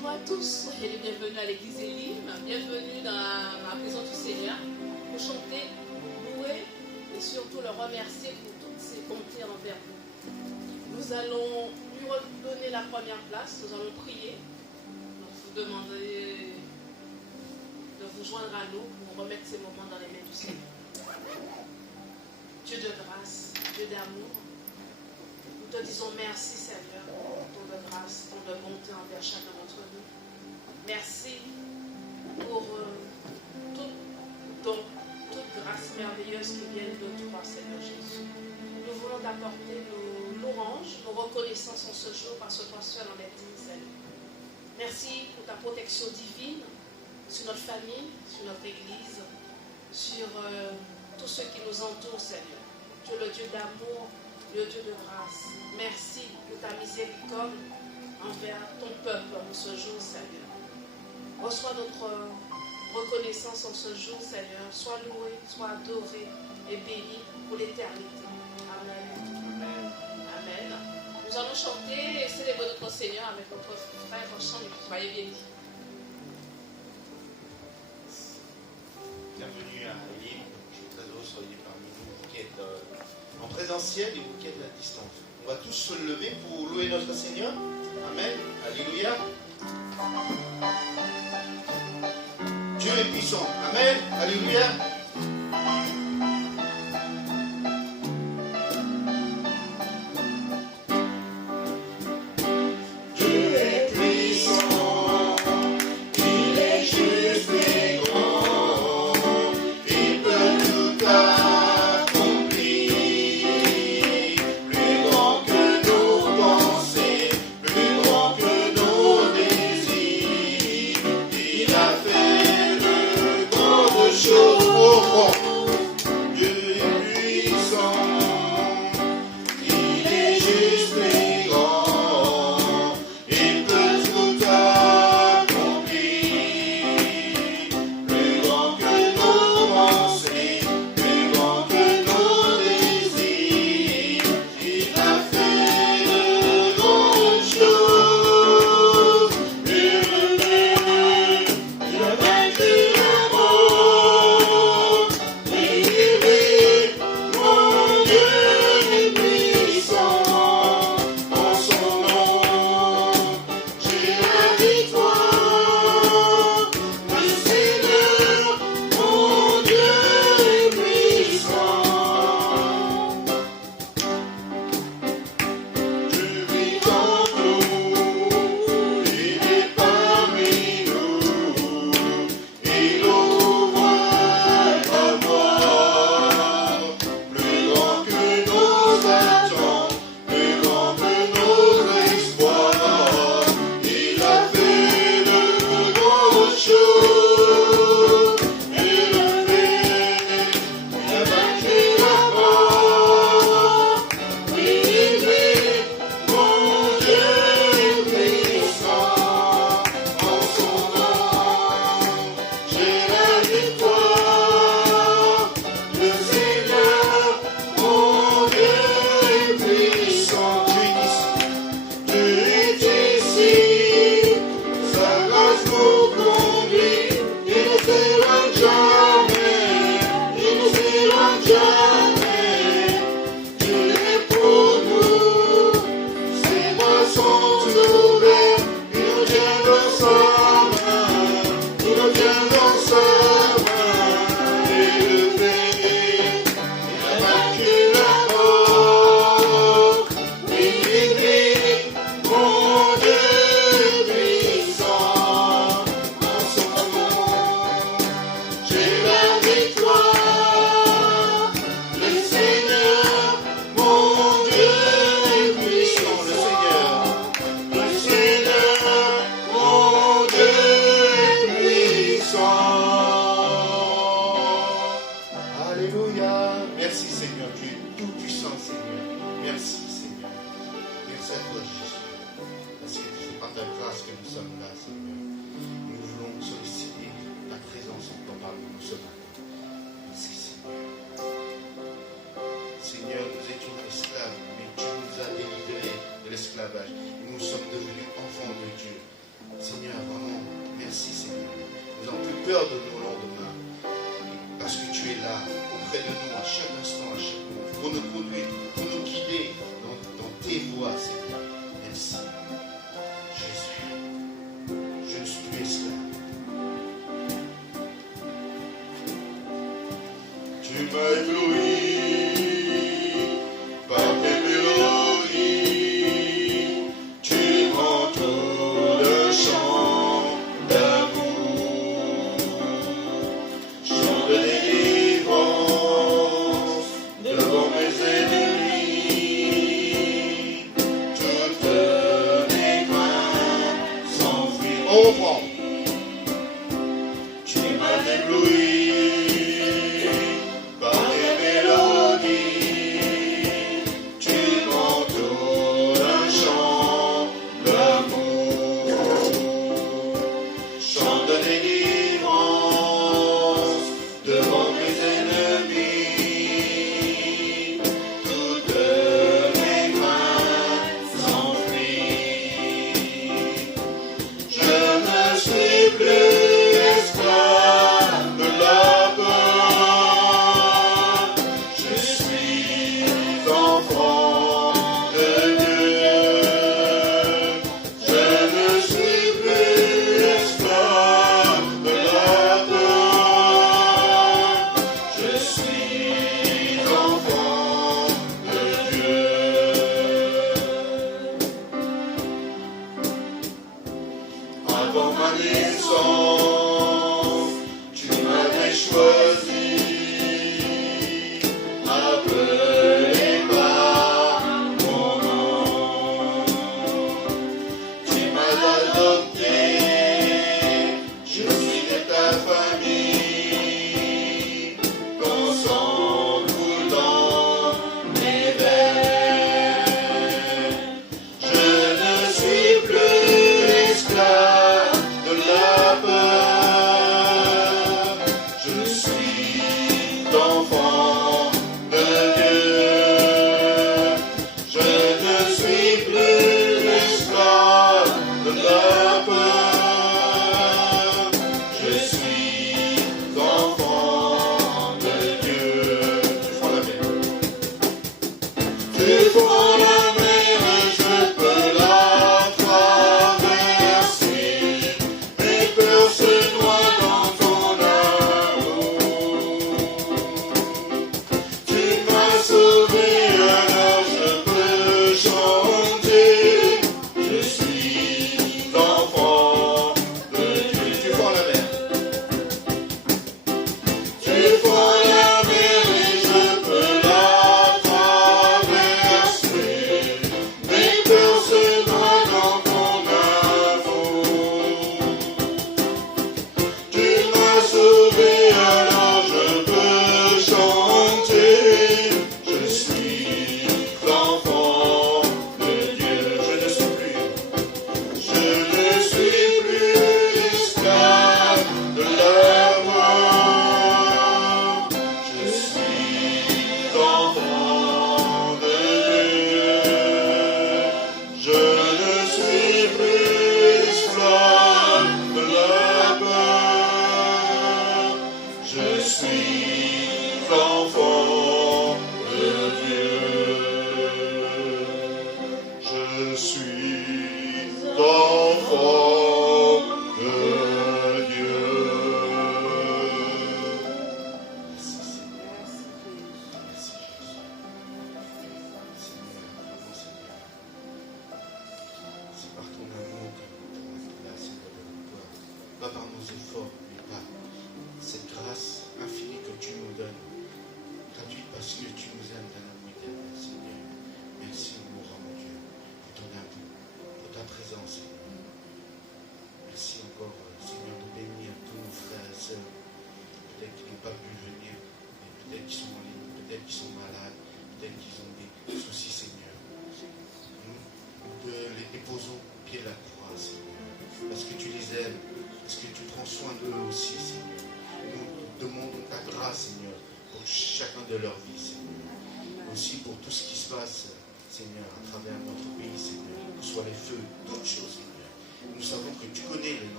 Bonjour à tous et bienvenue à l'église Elim, bienvenue dans la maison du Seigneur pour chanter, louer et surtout le remercier pour toutes ses bontés envers vous. Nous allons lui redonner la première place, nous allons prier, donc vous demander de vous joindre à nous pour remettre ces moments dans les mains du Seigneur. Dieu de grâce, Dieu d'amour, nous te disons merci Seigneur pour ton de grâce, ton de bonté envers chacun d'entre nous. Merci pour toute grâce merveilleuse qui vient de toi Seigneur Jésus. Nous voulons t'apporter nos louanges, nos reconnaissances en ce jour parce que toi seul en es digne Seigneur. Merci pour ta protection divine sur notre famille, sur notre église, sur tous ceux qui nous entourent Seigneur. Tu es le Dieu d'amour, le Dieu de grâce. Merci pour ta miséricorde envers ton peuple en ce jour, Seigneur. Reçois notre reconnaissance en ce jour, Seigneur. Sois loué, sois adoré et béni pour l'éternité. Amen. Amen. Amen. Nous allons chanter et célébrer notre Seigneur avec notre frère chant. Soyez bénis. Bienvenue à Elim. Je suis très heureux que vous soyez parmi nous, vous qui êtes en présentiel et vous qui êtes à distance. On va tous se lever pour louer notre Seigneur. Amen. Alléluia. Dieu est puissant. Amen. Alléluia. Nous sommes devenus enfants de Dieu. Seigneur, peur de nos lendemains. Parce que tu es là, auprès de nous, à chaque instant, à chaque moment, pour nous conduire, pour nous guider dans tes voies, Seigneur. Merci. Jésus, je ne suis plus esclave. Tu m'as ébloui par tes mélodies, tu m'entoures de chants d'amour, chants de délivrance devant mes ennemis, toutes mes craintes s'enfuient. On reprend. Tu m'as ébloui.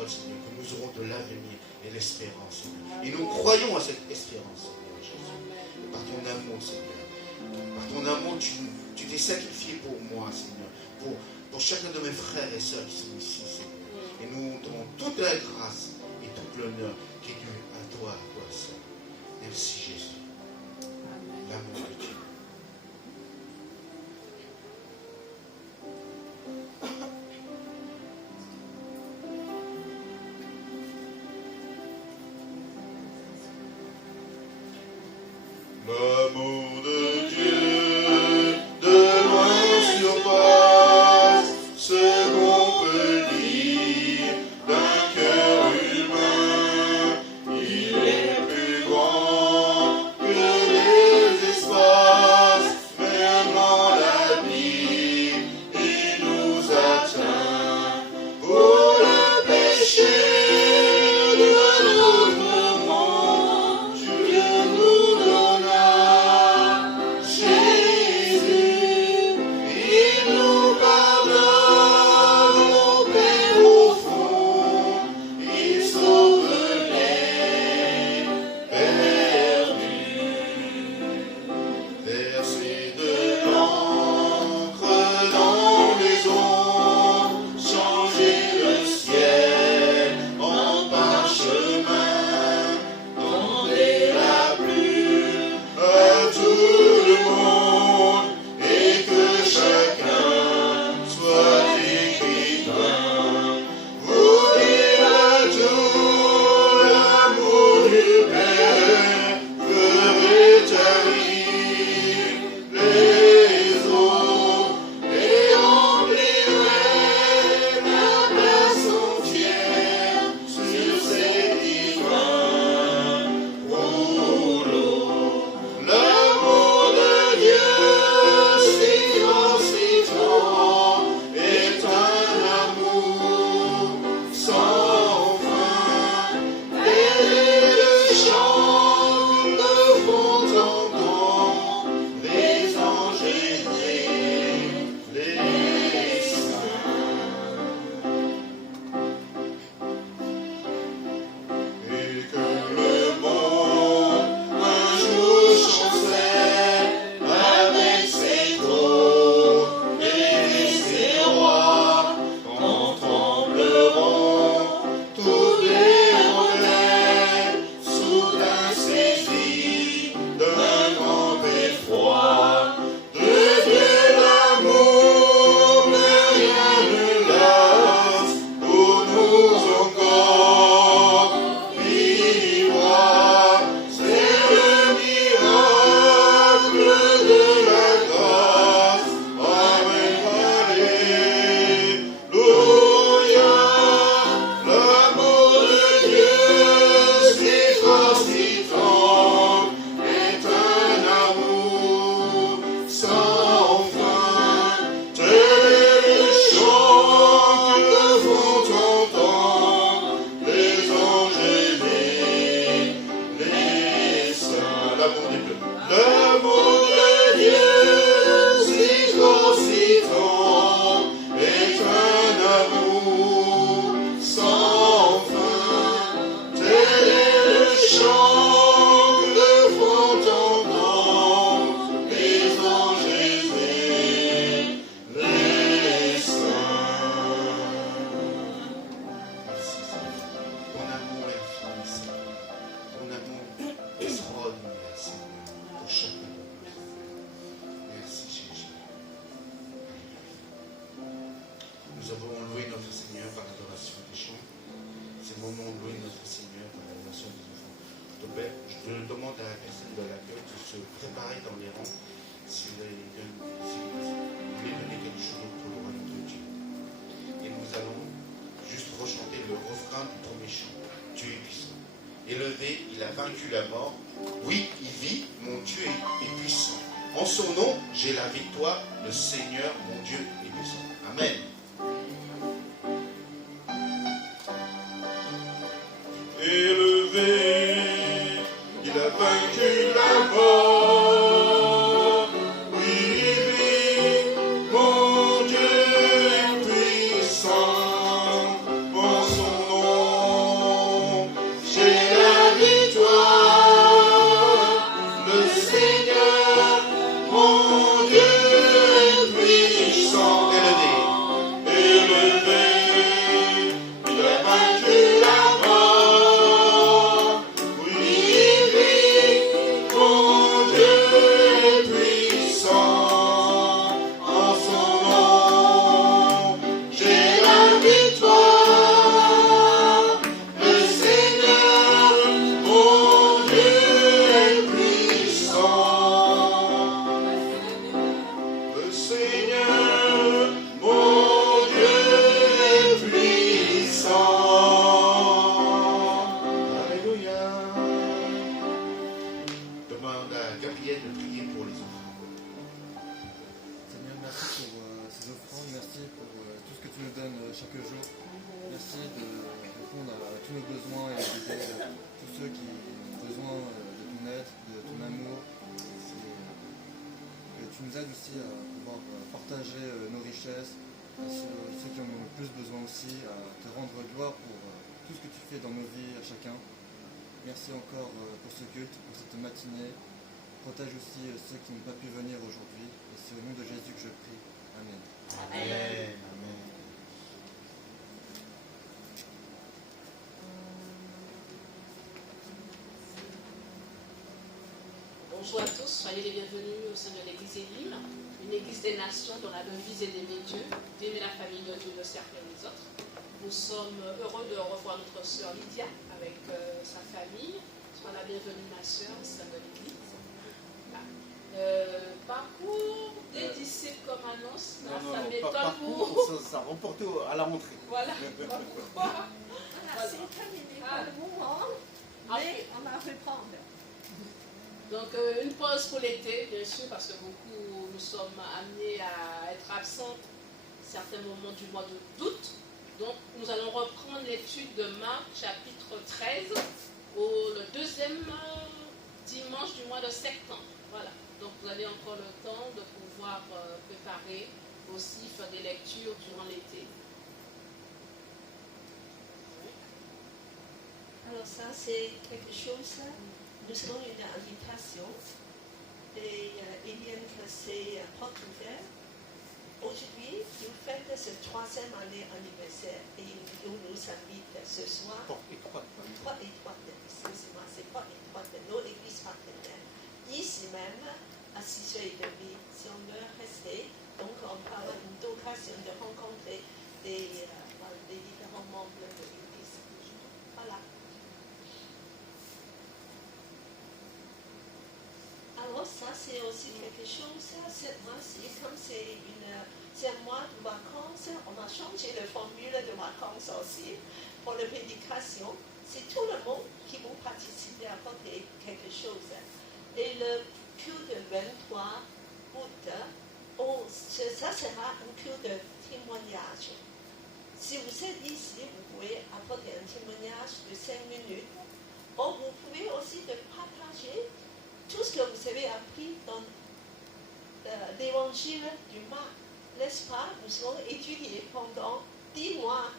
parole, Seigneur, que nous aurons de l'avenir et l'espérance, Seigneur. Et nous croyons à cette espérance, Seigneur Jésus. Par ton amour, Seigneur. Par ton amour, tu t'es sacrifié pour moi, Seigneur. Pour chacun de mes frères et sœurs qui sont ici, Seigneur. Et nous donnons toute la grâce et tout l'honneur qui est dû à toi seul. Merci Jésus. L'amour de Dieu. L'amour de Dieu, de loin surpasse ce qu'on peut dire d'un cœur humain. Il est plus grand que les espaces, fermant l'abîme, il nous atteint. Pour le péché de notre monde, Dieu nous donna Jésus. Il nous pardonne nos peines profondes, il sauve les perdus. Verser de l'encre dans les ondes, changer le ciel en parchemin, demander la pluie à tout le monde et que chacun soit écrivain. Vous dire tout l'amour du Père ferait tarir les eaux et emplirait la place entière sur ces divins rouleaux. L'amour de Dieu, si grand, si grand, est un amour sans fin. Tel est le chant que font entendre les anges aisés, les saints. Et que le monde un jour chancelle avec ses trônes et ses rois, quand trembleront tous les relais, soudain saisis d'un grand effroi. De Dieu l'amour, mais rien ne lasse pour nous encore vivre. C'est le miracle de la grâce. Amen, alléluia. L'amour de Dieu, si grand, si tendre, est un amour sans fin. Tel est le chant que font entendre les anges ailés, les saints. L'amour de Dieu. L'amour de Dieu, si grand, si tendre, est un amour sans fin. Tel est le chant que font entendre les anges aisés, les saints. Merci Seigneur. Ton amour est infini, Seigneur. Ton amour extraordinaire, Seigneur, pour chacun de nous. Merci Jésus. Nous avons loué notre Seigneur par l'adoration des chants. C'est le moment de louer notre Seigneur par l'adoration des enfants. Je demande à la personne de l'accueil de se préparer dans les rangs si vous voulez donner quelque chose pour le royaume de Dieu. Et nous allons juste rechanter le refrain du premier chant. Dieu est puissant. Élevé, il a vaincu la mort. Oui, il vit, mon Dieu est puissant. En son nom, j'ai la victoire. Le Seigneur, mon Dieu, est puissant. Amen. Élevé, il a vaincu la mort. Oui, il vit, mon Dieu est puissant. En son nom, chaque jour. Merci de répondre à tous nos besoins et d'aider tous ceux qui ont besoin de ton aide, de ton amour. Que tu nous aides aussi à pouvoir partager nos richesses, à ceux qui en ont le plus besoin aussi, à te rendre gloire pour tout ce que tu fais dans nos vies à chacun. Merci encore pour ce culte, pour cette matinée. Protège aussi ceux qui n'ont pas pu venir aujourd'hui. Et c'est au nom de Jésus que je prie. Amen. Amen. Amen. Bonjour à tous, soyez les bienvenus au sein de l'église Élim, une église des nations dont la devise est d'aimer Dieu, d'aimer la famille de Dieu, de servir les autres. Nous sommes heureux de revoir notre sœur Lydia avec sa famille. Sois la bienvenue, ma sœur, au sein de l'église. Parcours des disciples comme annonce, là, ça m'étonne pour... Ça reporte à la rentrée. Voilà. Voilà, c'est terminé pour le moment, mais on va reprendre. Donc une pause pour l'été, bien sûr, parce que beaucoup nous sommes amenés à être absents à certains moments du mois d'août. Donc nous allons reprendre l'étude de Marc, chapitre 13, le deuxième dimanche du mois de septembre. Voilà. Donc vous avez encore le temps de pouvoir préparer aussi, faire des lectures durant l'été. Alors ça, c'est quelque chose, nous avons une invitation et Eliane c'est porte ouverte. Aujourd'hui, nous fêtons ce 3e année anniversaire et nous invite ce soir. Porte étroite, excusez-moi, c'est porte étroite, nos églises partenaires. Ici même, à 6h30, si on veut rester, donc on parle d'occasion de rencontrer des différents membres de l'église. Voilà. Alors ça c'est aussi quelque chose, cette mois-ci, comme c'est un mois de vacances, on a changé la formule de vacances aussi pour la prédication. C'est tout le monde qui va participer à apporter quelque chose. Et le culte de 23 août, ça sera un culte de témoignage. Si vous êtes ici, vous pouvez apporter un témoignage de 5 minutes. Ou vous pouvez aussi partager tout ce que vous avez appris dans l'évangile du Marc, n'est-ce pas? Nous allons étudier pendant 10 mois.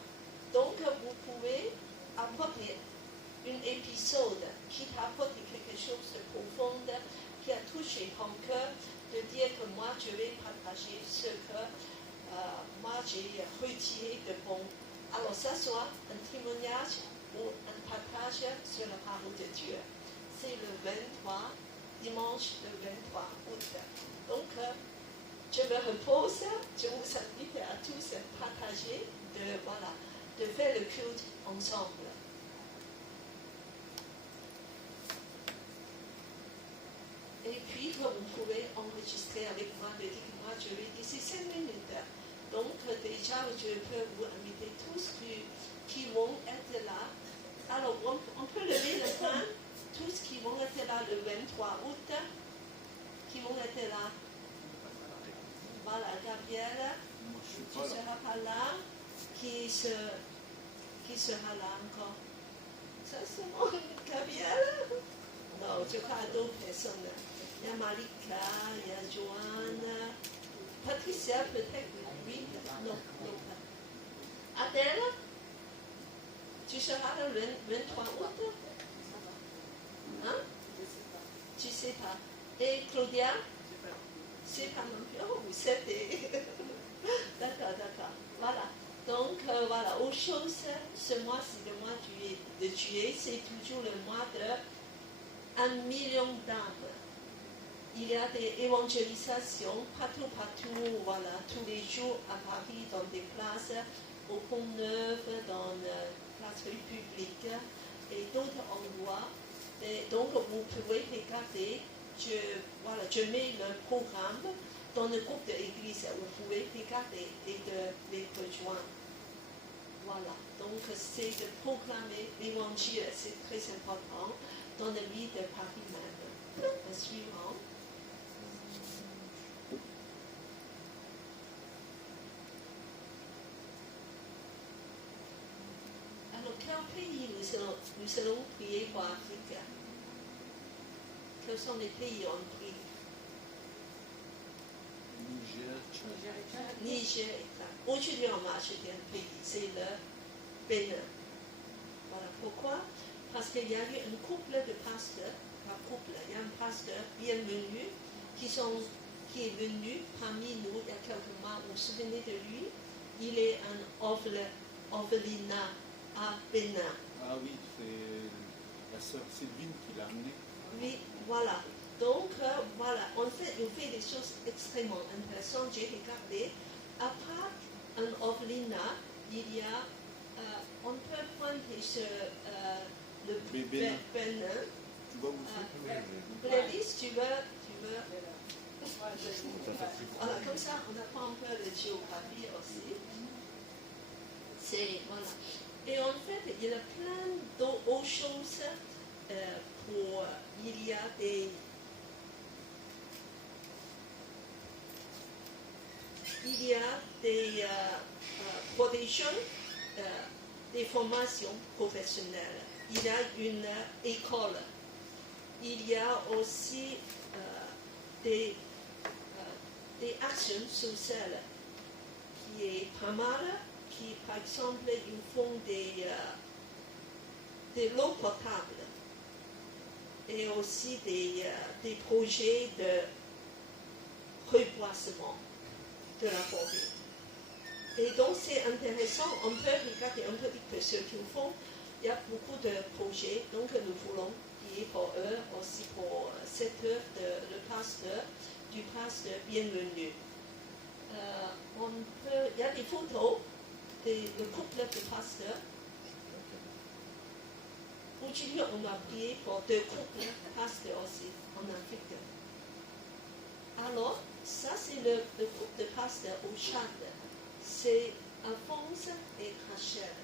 Donc, vous pouvez apporter un épisode qui t'apporte quelque chose de profond, qui a touché ton cœur, de dire que moi, je vais partager ce que moi, j'ai retiré de bon. Alors, ça soit un témoignage ou un partage sur la parole de Dieu. C'est le 23 dimanche le 23 août. Donc, je me repose, je vous invite à tous à partager, de faire le culte ensemble. Et puis, vous pouvez enregistrer avec moi, de dire que moi, je vais dire c'est 5 minutes. Donc, déjà, je peux vous inviter tous qui vont être là. Alors, on peut lever le main. Tous qui vont être là le 23 août, qui vont être là. Voilà, Gabriel, tu ne seras pas là. Qui sera là encore? Ça, c'est moi, Gabriel? Non, je crois à d'autres personnes. Il y a Malika, il y a Joanne, Patricia, peut-être, oui, non, pas. Adèle, tu seras le 23 août? Hein? Tu ne sais pas. Et Claudia? C'est pas non plus. Oh, vous êtes D'accord. Voilà. Donc, voilà. Autre chose, ce mois-ci, le mois de juillet, c'est toujours le mois de 1 million d'âmes. Il y a des évangélisations partout, voilà, tous les jours à Paris, dans des places, au Pont-Neuf, dans la place République et d'autres endroits. Et donc, vous pouvez regarder, je mets le programme dans le groupe de l'église. Vous pouvez regarder et les rejoindre. Voilà. Donc, c'est de proclamer l'évangile. C'est très important dans la vie de Paris même. Le suivant. par pays, nous allons prier pour l'Afrique. Quels sont les pays on prie? Niger et Tchad. Aujourd'hui, on va acheter un pays, c'est le Bénin. Voilà pourquoi. Parce qu'il y a eu un couple de pasteurs, il y a un pasteur bienvenu qui est venu parmi nous il y a quelques mois. Vous vous souvenez de lui? Il est un orphelinat à Bénin. Ah oui, c'est la sœur Sylvine qui l'a amené. Oui, voilà. Donc, voilà, on fait des choses extrêmement intéressantes. J'ai regardé, à part un orphelinat, il y a, on peut pointer sur le Bénin. Bénin. Tu vois où c'est? Gladys, tu veux voilà, comme ça, on apprend un peu de géographie aussi. Voilà. Et en fait, il y a plein d'autres choses il y a des protections, des formations professionnelles. Il y a une école. Il y a aussi des actions sociales qui est pas mal, qui par exemple ils font de l'eau potable et aussi des projets de reboisement de la forêt. Et donc c'est intéressant, on peut regarder un petit peu ce qu'ils font. Il y a beaucoup de projets, donc nous voulons prier pour eux, aussi pour cette œuvre du pasteur bienvenu. Il y a des photos de couple de pasteurs. Aujourd'hui, on a prié pour 2 couples de pasteurs aussi en Afrique. Alors, ça c'est le couple de pasteurs au Tchad. C'est Alphonse et Rachel.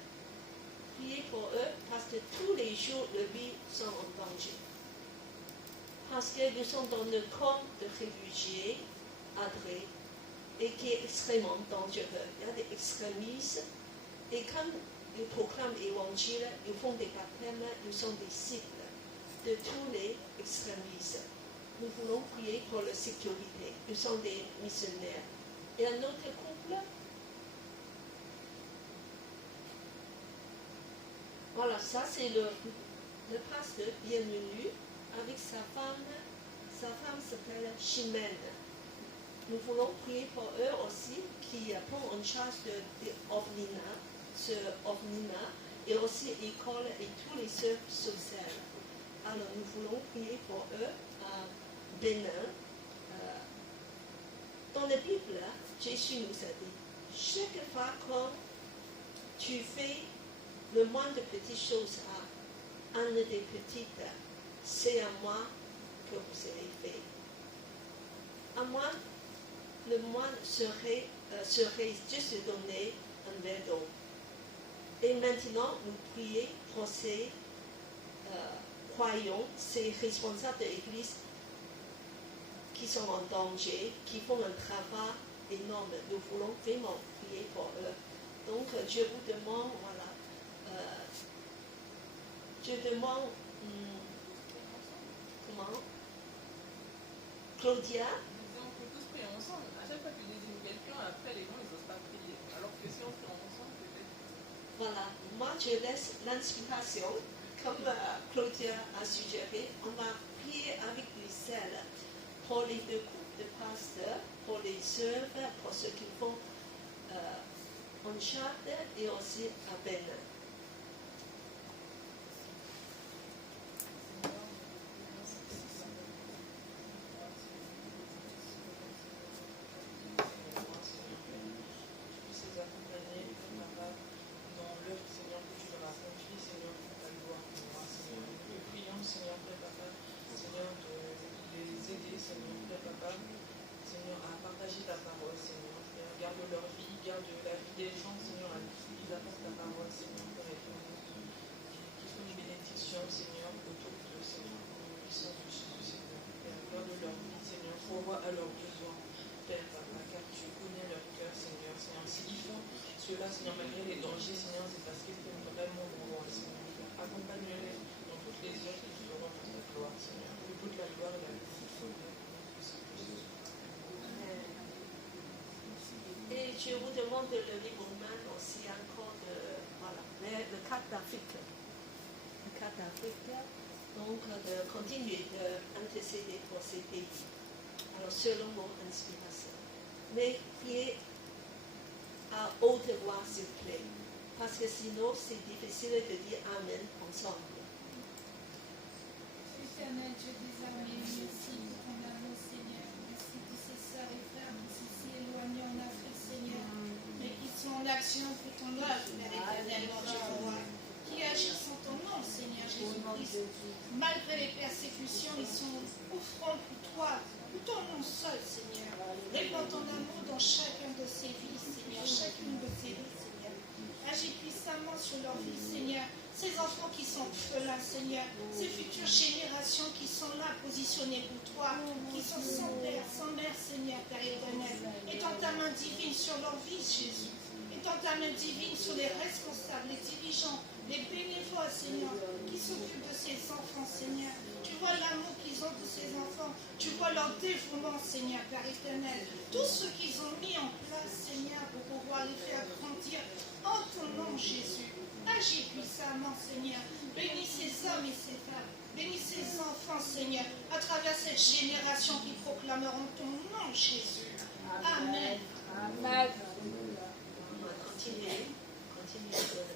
Priez pour eux parce que tous les jours, leur vie sont en danger. Parce qu'ils sont dans le camp de réfugiés adré et qui est extrêmement dangereux. Il y a des extrémistes et quand ils proclament l'évangile, ils font des baptêmes, ils sont des cibles de tous les extrémistes. Nous voulons prier pour leur sécurité. Ils sont des missionnaires. Et un autre couple, voilà, ça c'est le pasteur bienvenu avec sa femme. Sa femme s'appelle Chimène. Nous voulons prier pour eux aussi qui prennent en charge de orphelinat, ce orphelinat et aussi l'école et tous les œuvres sociales. Alors nous voulons prier pour eux à Bénin. Dans la Bible, Jésus nous a dit, chaque fois que tu fais le moindre petite chose à un des petites, c'est à moi que vous avez fait. À moi, le moine serait juste donné un verre d'eau. Et maintenant, nous prions pour ces croyants, ces responsables de l'Église qui sont en danger, qui font un travail énorme. Nous voulons vraiment prier pour eux. Donc, je vous demande, voilà, je demande, comment? Claudia? On peut tous prier ensemble. À chaque fois que tu désignes quelqu'un, après les gens, ils n'osent pas prier. Alors que si on prie ensemble, peut-être. Voilà, moi je laisse l'inspiration, comme Claudia a suggéré. On va prier avec Lucelle pour les 2 couples de pasteurs, pour les œuvres, pour ce qu'ils font en Tchad et aussi à Bénin. ceux-là, Seigneur, malgré les dangers, Seigneur, c'est parce qu'ils t'aiment vraiment loin, Seigneur. Accompagne-les dans toutes les heures qu'ils feront pour ta gloire, Seigneur. Pour toute la gloire et la louange. Et je vous demande de lever vos mains aussi encore le cadre d'Afrique. Le cadre d'Afrique, donc de continuer d'intercéder pour ces pays. Alors selon vos inspirations. Mais priez à haute voix, s'il vous plaît. Parce que sinon, c'est difficile de dire Amen ensemble. Éternel Dieu des armées, merci pour ton amour, Seigneur. Merci pour ces sœurs et frères qui sont si éloignés en Afrique, Seigneur, mais qui sont en action pour ton œuvre, Père éternel, mon Dieu, roi, qui agissent en ton nom, Seigneur Jésus-Christ. Malgré les persécutions, ils sont au front pour toi, pour ton nom seul, Seigneur. Répands ton amour dans chacun de ces vies, Seigneur, chacune de ces vies, Seigneur. Agis puissamment sur leur vie, Seigneur. Ces enfants qui sont là, Seigneur. Ces futures générations qui sont là, positionnées pour toi. Qui sont sans père, sans mère, Seigneur, Père éternel. Étends ta main divine sur leur vie, Jésus. Étends ta main divine sur les responsables, les dirigeants, les bénévoles, Seigneur, qui s'occupent de ces enfants, Seigneur. Tu vois l'amour qu'ils ont de ces enfants. Tu vois leur dévouement, Seigneur, Père éternel. Tout ce qu'ils ont mis en place, Seigneur, pour pouvoir les faire grandir en ton nom, Jésus. Agis puissamment, Seigneur. Bénis ces hommes et ces femmes. Bénis ces enfants, Seigneur, à travers cette génération qui proclameront ton nom, Jésus. Amen. Amen. On va continuer de prier.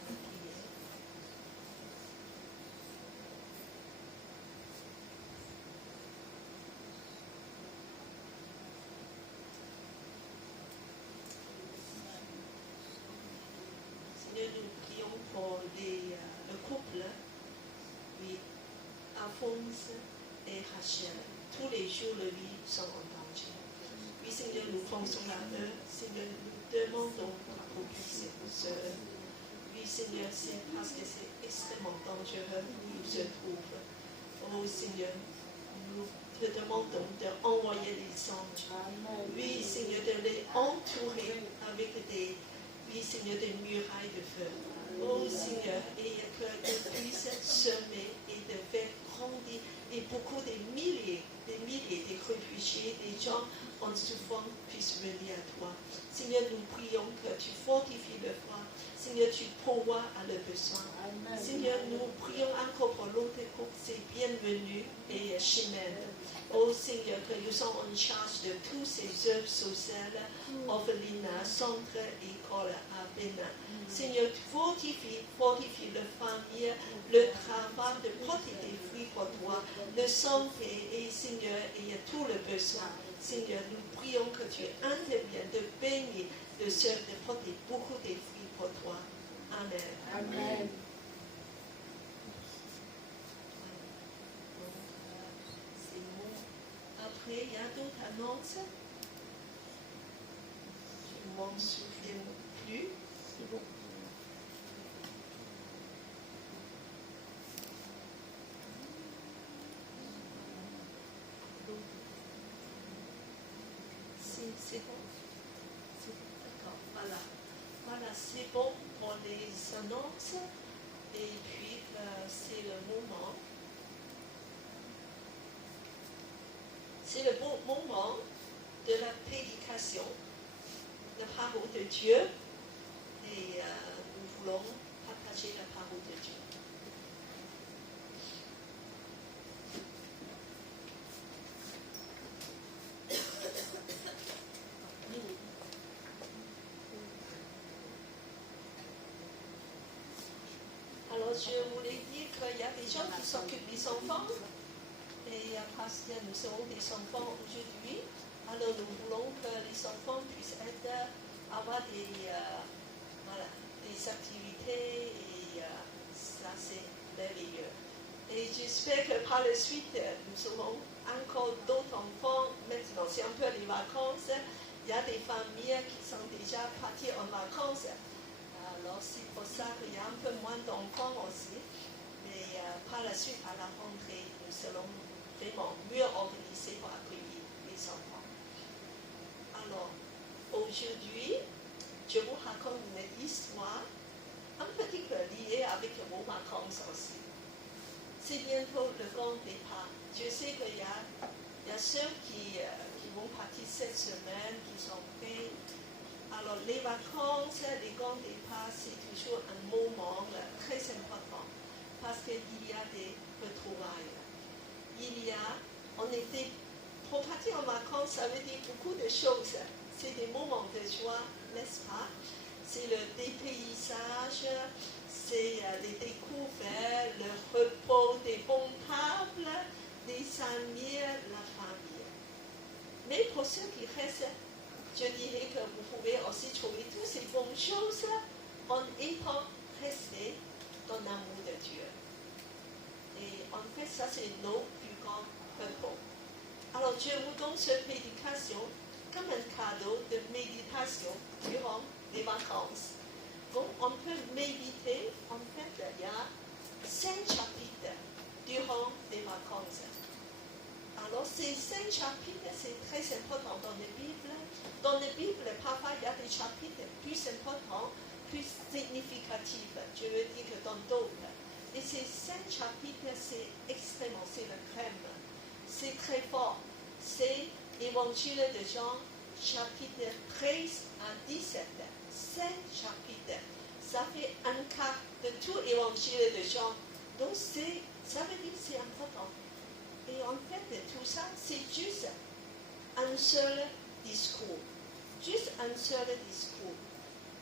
Seigneur, nous prions pour le couple, oui, Alphonse et Rachel. Tous les jours, le vie sont en danger. Oui, Seigneur, nous pensons à eux. Seigneur, nous demandons pour qu'ils se. Oui, Seigneur, c'est parce que c'est extrêmement dangereux où ils se trouvent. Oh, Seigneur, nous te demandons d'envoyer les anges. Oui, Seigneur, de les entourer avec des. Oui, Seigneur, des murailles de feu. Oh, Seigneur, et que tu puisses semer et de faire grandir, et beaucoup des milliers de réfugiés, des gens en souffrance puissent venir à toi. Seigneur, nous prions que tu fortifies le foi. Seigneur, tu pourvois à leurs besoins. Seigneur, nous prions encore pour l'autre couple, c'est bienvenu et Chimène. Oh Seigneur, que nous sommes en charge de toutes ces œuvres sociales, orphelinat, centre, école à Bénin. Seigneur, fortifie le famille, le travail de porter des fruits pour toi, le santé et Seigneur, et tout le besoin. Seigneur, nous prions que tu interviennes de bénir de sœurs, de porter beaucoup de fruits pour toi. Amen. Amen. Après, il y a d'autres annonces. Je ne m'en souviens plus. C'est bon. C'est bon. C'est bon, d'accord. Voilà. Voilà, c'est bon pour les annonces. Et puis, c'est le moment. C'est le bon moment de la prédication, la parole de Dieu. Et nous voulons partager la parole de Dieu. Alors, je voulais dire qu'il y a des gens qui s'occupent des enfants. Et parce que nous serons des enfants aujourd'hui, alors nous voulons que les enfants puissent avoir des activités et ça c'est merveilleux. Et j'espère que par la suite, nous aurons encore d'autres enfants. Maintenant, c'est un peu les vacances. Il y a des familles qui sont déjà parties en vacances. Alors c'est pour ça qu'il y a un peu moins d'enfants aussi. Mais par la suite, à la rentrée, nous serons vraiment mieux organisés pour accueillir les enfants. Alors, aujourd'hui, je vous raconte une c'est bientôt le grand départ. Je sais qu'il y a ceux qui vont partir cette semaine, qui sont prêts. Alors, les vacances, les grands départs, c'est toujours un moment très important parce qu'il y a des retrouvailles. On était, pour partir en vacances, ça veut dire beaucoup de choses. C'est des moments de joie, n'est-ce pas? C'est le dépaysage, c'est les découvertes, le repos, des bonnes tables, des amis, la famille. Mais pour ceux qui restent, je dirais que vous pouvez aussi trouver toutes ces bonnes choses en étant resté dans l'amour de Dieu. Et en fait, ça c'est nos plus grands repos. Alors Dieu vous donne cette méditation comme un cadeau de méditation durant les vacances. Donc on peut méditer, en fait, il y a 5 chapitres durant les vacances. Alors ces 5 chapitres, c'est très important dans la Bible. Dans la Bible, parfois il y a des chapitres plus importants, plus significatifs, je veux dire que dans d'autres. Et ces 5 chapitres, c'est extrêmement, c'est le crème. C'est très fort. C'est l'Évangile de Jean, chapitre 13 à 17. 5 chapitres. Ça fait un quart de tout l'Évangile de Jean. Donc ça veut dire que c'est important. Et en fait, tout ça, c'est juste un seul discours. Juste un seul discours.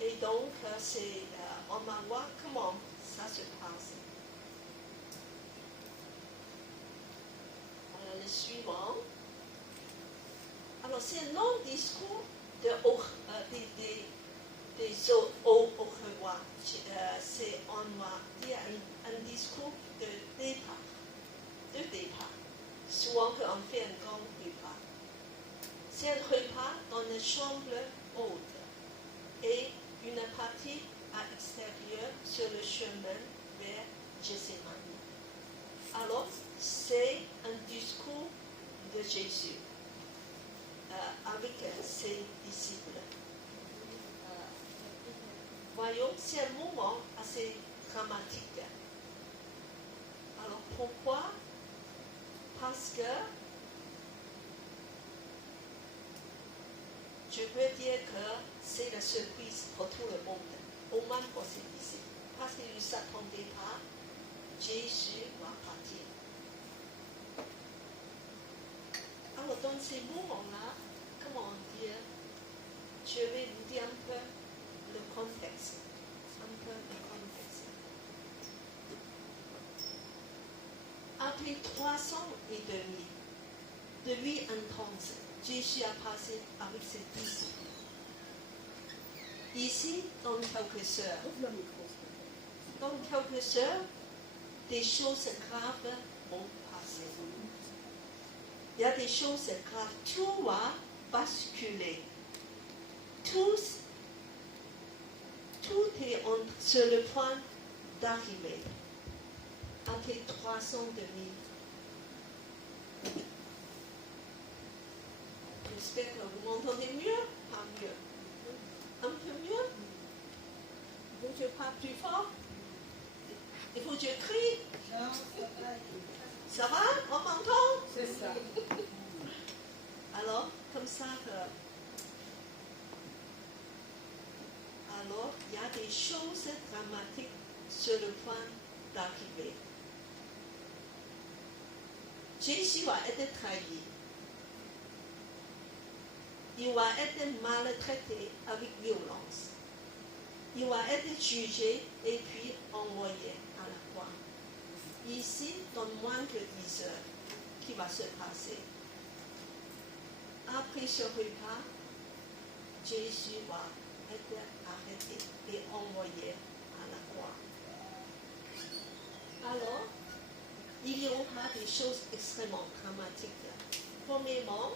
Et donc, on va voir comment ça se passe. Alors, le suivant. Alors, c'est un long discours au revoir. On va dire un discours de départ. Souvent qu'on fait un grand repas. C'est un repas dans une chambre haute et une partie à l'extérieur sur le chemin vers Gethsémani. Alors, c'est un discours de Jésus avec ses disciples. Voyons, c'est un moment assez dramatique. Alors, pourquoi? Parce que je peux dire que c'est la surprise pour tout le monde, au moins pour ses disciples. Parce qu'ils ne s'attendaient pas, Jésus va partir. Alors, dans ces moments-là, comment dire, je vais vous dire un peu le contexte. Après 3 ans et demi de vie intense, Jésus a passé avec ses disciples. Ici, dans quelques heures, des choses graves vont passer. Il y a des choses graves. Tout va basculer. Tout est sur le point d'arriver. Après 3 ans de vie. J'espère que vous m'entendez mieux, pas mieux. Un peu mieux. Il faut que je parle plus fort. Il faut que je crie. Non, Ça va? On m'entend? C'est ça. Alors, comme ça que... Alors, il y a des choses dramatiques sur le point d'arriver. Jésus va être trahi. Il va être maltraité avec violence. Il va être jugé et puis envoyé à la croix. Ici, dans moins que 10 heures, qui va se passer. Après ce repas, Jésus va être arrêté et envoyé à la croix. Alors, il y aura des choses extrêmement dramatiques. Premièrement,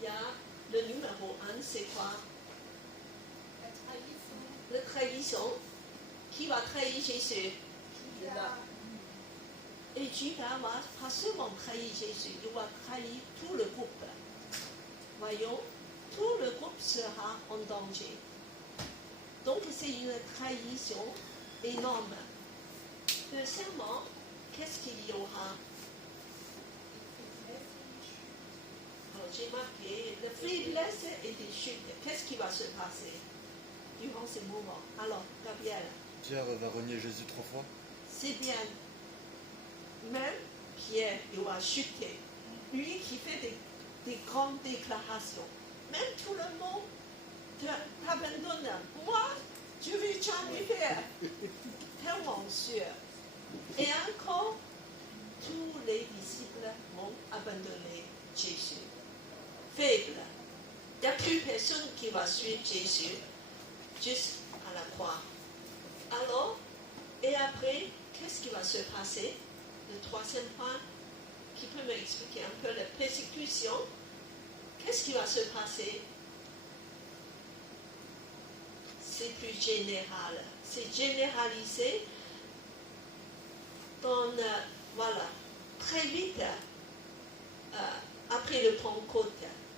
il y a le numéro 1, c'est quoi? La trahison. Qui va trahir Jésus? Et Judas va pas seulement trahir Jésus, il va trahir tout le groupe. Voyons, tout le groupe sera en danger. Donc c'est une trahison énorme. Deuxièmement, qu'est-ce qu'il y aura? Alors, j'ai marqué la faiblesse et des chutes. Qu'est-ce qui va se passer durant ces moments? Alors, Gabriel. Pierre va renier Jésus 3 fois. C'est bien. Même Pierre, il va chuter. Lui qui fait des grandes déclarations. Même tout le monde t'abandonne. Moi, je vais jamais faire. Tellement sûr. Et encore, tous les disciples vont abandonner Jésus. Faible. Il n'y a plus personne qui va suivre Jésus jusqu'à la croix. Alors, et après, qu'est-ce qui va se passer? Le troisième point, qui peut m'expliquer un peu la persécution. Qu'est-ce qui va se passer? C'est plus général. C'est généralisé. Voilà, très vite, après le Pentecôte,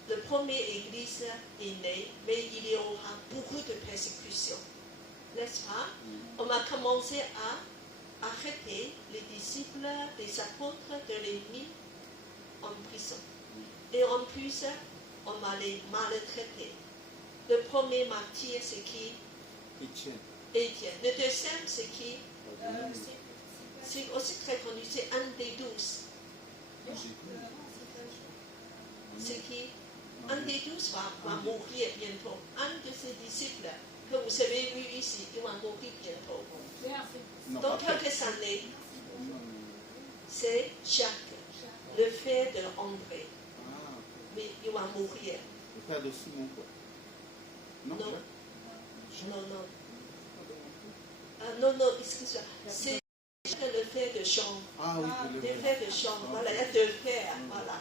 la première église est née, mais il y aura beaucoup de persécutions. N'est-ce pas? On a commencé à arrêter les disciples, les apôtres, de les mettre en prison. Et en plus, on va les maltraiter. Le premier martyr, c'est qui? Étienne. Le deuxième, c'est qui? C'est aussi très connu, c'est un des 12. C'est qui? Un des 12 va mourir bientôt. Un de ses disciples, que vous avez vu ici, il va mourir bientôt. Dans quelques années, c'est Jacques, le frère de André. Mais il va mourir. Le père de Simon, quoi. Non. Non, excuse-moi. C'est le frère de Jean. Ah oui, Le frère de Jean. Voilà, il y a deux frères. Voilà.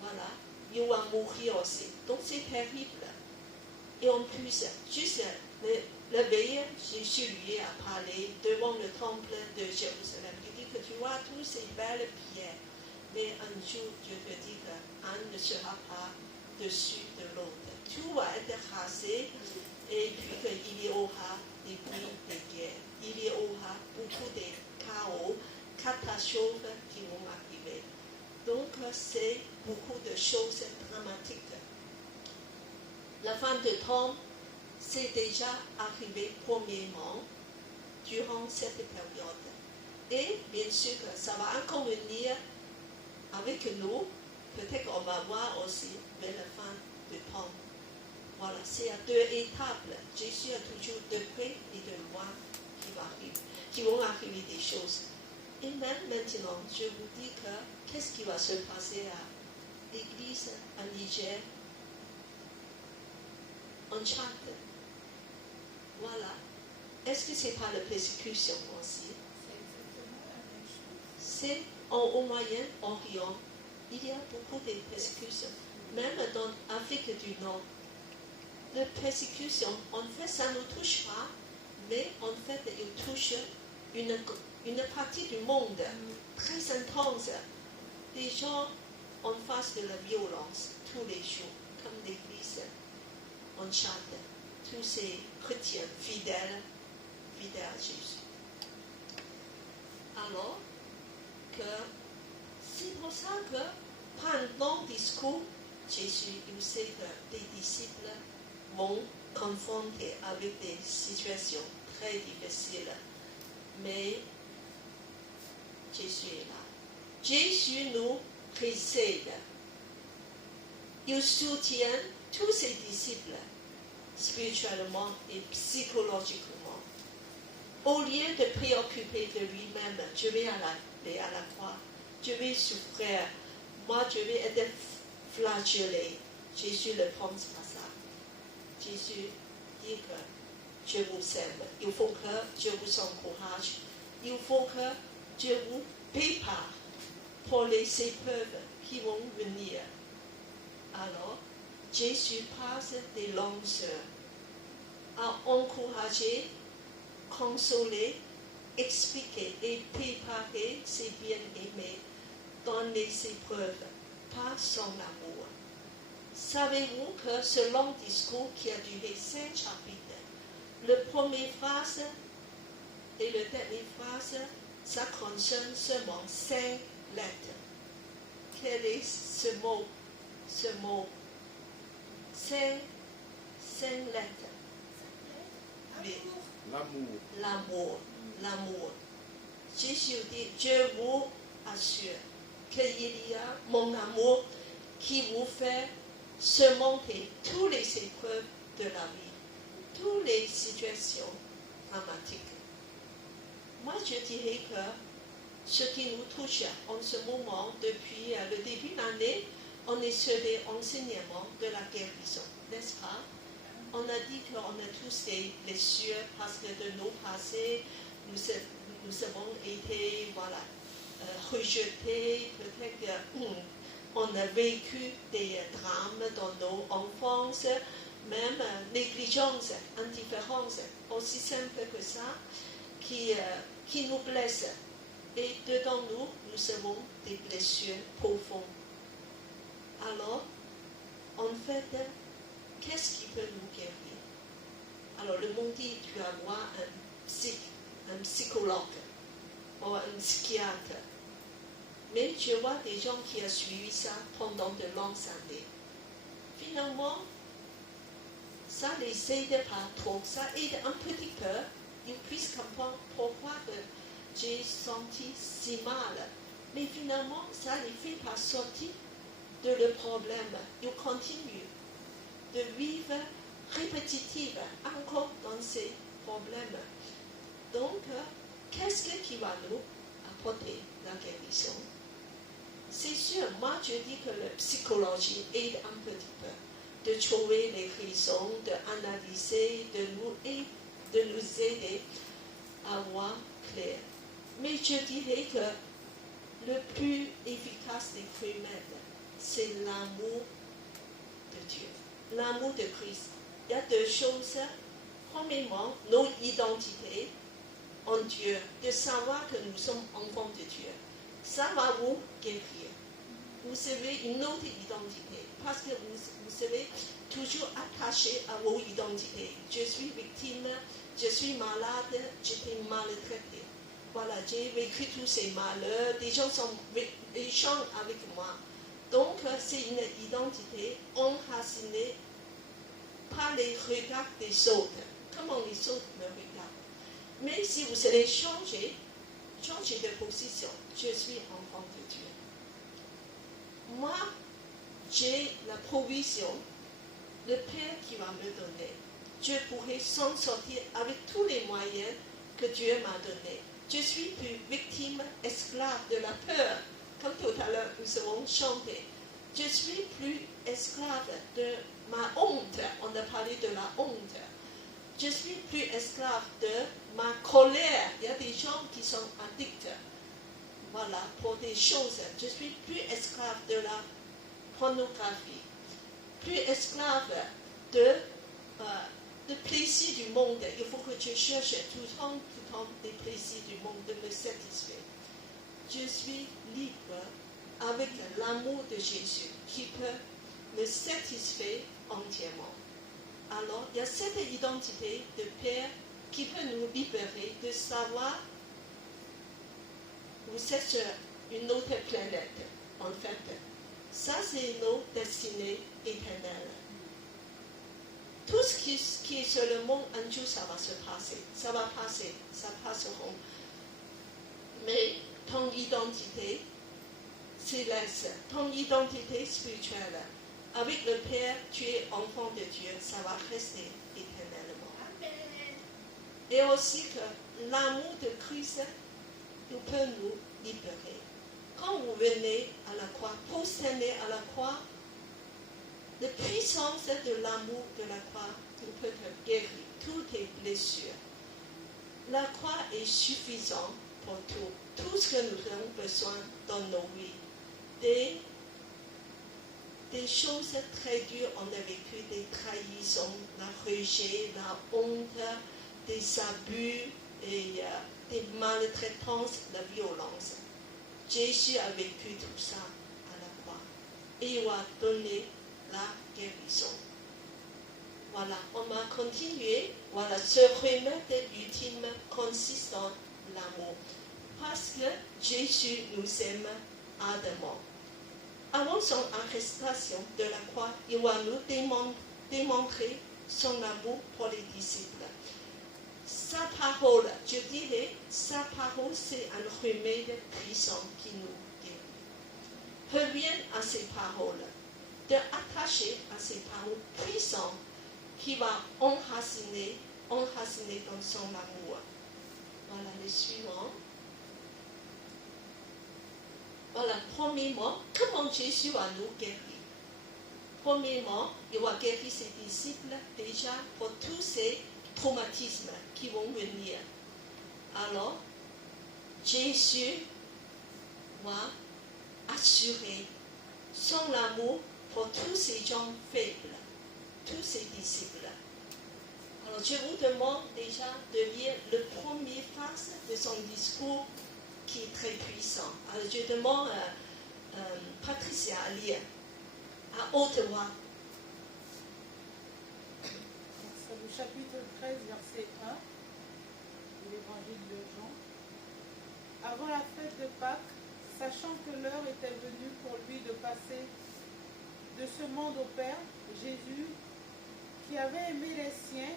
Voilà, il va mourir aussi. Donc c'est terrible. Et en plus, juste la veille, Jésus lui a parlé devant le temple de Jérusalem. Il dit que tu vois toutes ces belles pierres. Mais un jour, Dieu te dit qu'un ne sera pas dessus de l'autre. Tout va être rasé et puis qu'il y aura des bruits, des guerres. Il y aura beaucoup de chaos, catastrophes qui vont arriver. Donc, c'est beaucoup de choses dramatiques. La fin de temps, c'est déjà arrivé premièrement durant cette période. Et bien sûr que ça va encore venir avec nous. Peut-être qu'on va voir aussi vers la fin du temps. Voilà, c'est à deux étapes. Jésus a toujours de près et de loin qui vont arriver des choses. Et même maintenant, je vous dis que qu'est-ce qui va se passer à l'église en Niger, en Tchad. Voilà. Est-ce que c'est pas la persécution aussi? C'est au Moyen-Orient, il y a beaucoup de persécutions. Même dans l'Afrique du Nord, la persécution, en fait, ça ne touche pas, mais en fait, il touche une partie du monde très intense. Les gens en face de la violence tous les jours, comme l'église en Tchad, tous ces chrétiens fidèles à Jésus. Alors que c'est pour ça que pendant le discours, Jésus, il sait que les disciples vont confronter avec des situations très difficiles. Mais Jésus est là. Jésus nous précède. Il soutient tous ses disciples spirituellement et psychologiquement. Au lieu de préoccuper de lui-même, je vais aller à la croix, je vais souffrir, moi je vais être flagellé. Jésus ne pense pas ça. Jésus dit que je vous aime. Il faut que je vous encourage. Il faut que je vous prépare pour les épreuves qui vont venir. Alors, Jésus passe des longues heures à encourager, consoler, expliquer et préparer ses bien-aimés dans les épreuves par son amour. Savez-vous que ce long discours qui a duré 5 chapitres, la première phrase, Et la dernière phrase, ça concerne seulement 5 lettres. Quel est ce mot? Ce mot. 5 lettres. Mais L'amour. l'amour. Jésus dit, je vous assure qu'il y a mon amour qui vous fait surmonter toutes les épreuves de la vie, toutes les situations dramatiques. Moi, je dirais que ce qui nous touche en ce moment, depuis le début de l'année, on est sur les enseignements de la guérison, n'est-ce pas? On a dit qu'on a tous des blessures parce que de nos passés, nous avons été rejetés, peut-être on a vécu des drames dans nos enfances, même négligence, indifférence, aussi simple que ça, qui nous blesse. Et dedans nous avons des blessures profondes. Alors, en fait, qu'est-ce qui peut nous guérir? Alors, le monde dit, tu vas voir un psychologue ou un psychiatre. Mais je vois des gens qui ont suivi ça pendant de longues années. Finalement, ça ne les aide pas trop. Ça aide un petit peu. Ils puissent comprendre pourquoi j'ai senti si mal. Mais finalement, ça ne les fait pas sortir de le problème. Ils continuent de vivre répétitivement encore dans ces problèmes. Donc, qu'est-ce qui va nous apporter la guérison? C'est sûr, moi je dis que la psychologie aide un petit peu de trouver les raisons, d'analyser, de nous aider à voir clair. Mais je dirais que le plus efficace des remèdes, c'est l'amour de Dieu, l'amour de Christ. Il y a deux choses. Premièrement, nos identités en Dieu, de savoir que nous sommes enfants de Dieu. Ça va vous guérir. Vous avez une autre identité, parce que vous serez toujours attaché à vos identités. Je suis victime, je suis malade, j'étais maltraité. Voilà, j'ai vécu tous ces malheurs, des gens sont méchants avec moi. Donc, c'est une identité enracinée par les regards des autres. Comment les autres me regardent. Mais si vous allez changer de position, je suis enfant de Dieu. Moi, j'ai la provision, le Père qui va me donner. Je pourrai s'en sortir avec tous les moyens que Dieu m'a donnés. Je suis plus victime, esclave de la peur, comme tout à l'heure nous avons chanté. Je suis plus esclave de ma honte. On a parlé de la honte. Je suis plus esclave de ma colère. Il y a des gens qui sont addicts. Voilà, pour des choses. Je suis plus esclave de la pornographie. Plus esclave de plaisir du monde. Il faut que je cherche tout le temps des plaisirs du monde de me satisfaire. Je suis libre avec l'amour de Jésus qui peut me satisfaire entièrement. Alors, il y a cette identité de Père qui peut nous libérer de savoir vous êtes sur une autre planète, en fait. Ça, c'est nos destinées éternelles. Tout ce qui est sur le monde, un jour, ça va se passer. Ça va passer, ça passera. Mais ton identité céleste, ton identité spirituelle, avec le Père, tu es enfant de Dieu, ça va rester éternellement. Amen. Et aussi que l'amour de Christ peut nous libérer. Quand vous venez à la croix, prosternez à la croix, la puissance de l'amour de la croix peut te guérir toutes tes blessures. La croix est suffisante pour tout. Tout ce que nous avons besoin dans nos vies. Des choses très dures, on a vécu des trahisons, la rejet, la honte, des abus et des maltraitances, la violence. Jésus a vécu tout ça à la croix et il a donné la guérison. Voilà, on va continuer. Voilà, ce remède ultime consiste en l'amour. Parce que Jésus nous aime ardemment. Avant son arrestation de la croix, il va nous démontrer son amour pour les disciples. Sa parole, je dirais, sa parole, c'est un remède puissant qui nous guérit. Reviens à ses paroles, d'attacher à ces paroles puissantes qui va enraciner dans son amour. Voilà le suivant. Voilà, premièrement, comment Jésus va nous guérir? Premièrement, il va guérir ses disciples déjà pour tous ces traumatismes qui vont venir. Alors, Jésus va assurer son amour pour tous ces gens faibles, tous ses disciples. Alors, je vous demande déjà de lire le premier phrase de son discours qui est très puissant. Alors, je demande à Patricia à lire à haute voix. C'est le chapitre 13, verset 1 de l'évangile de Jean. Avant la fête de Pâques, sachant que l'heure était venue pour lui de passer de ce monde au Père, Jésus, qui avait aimé les siens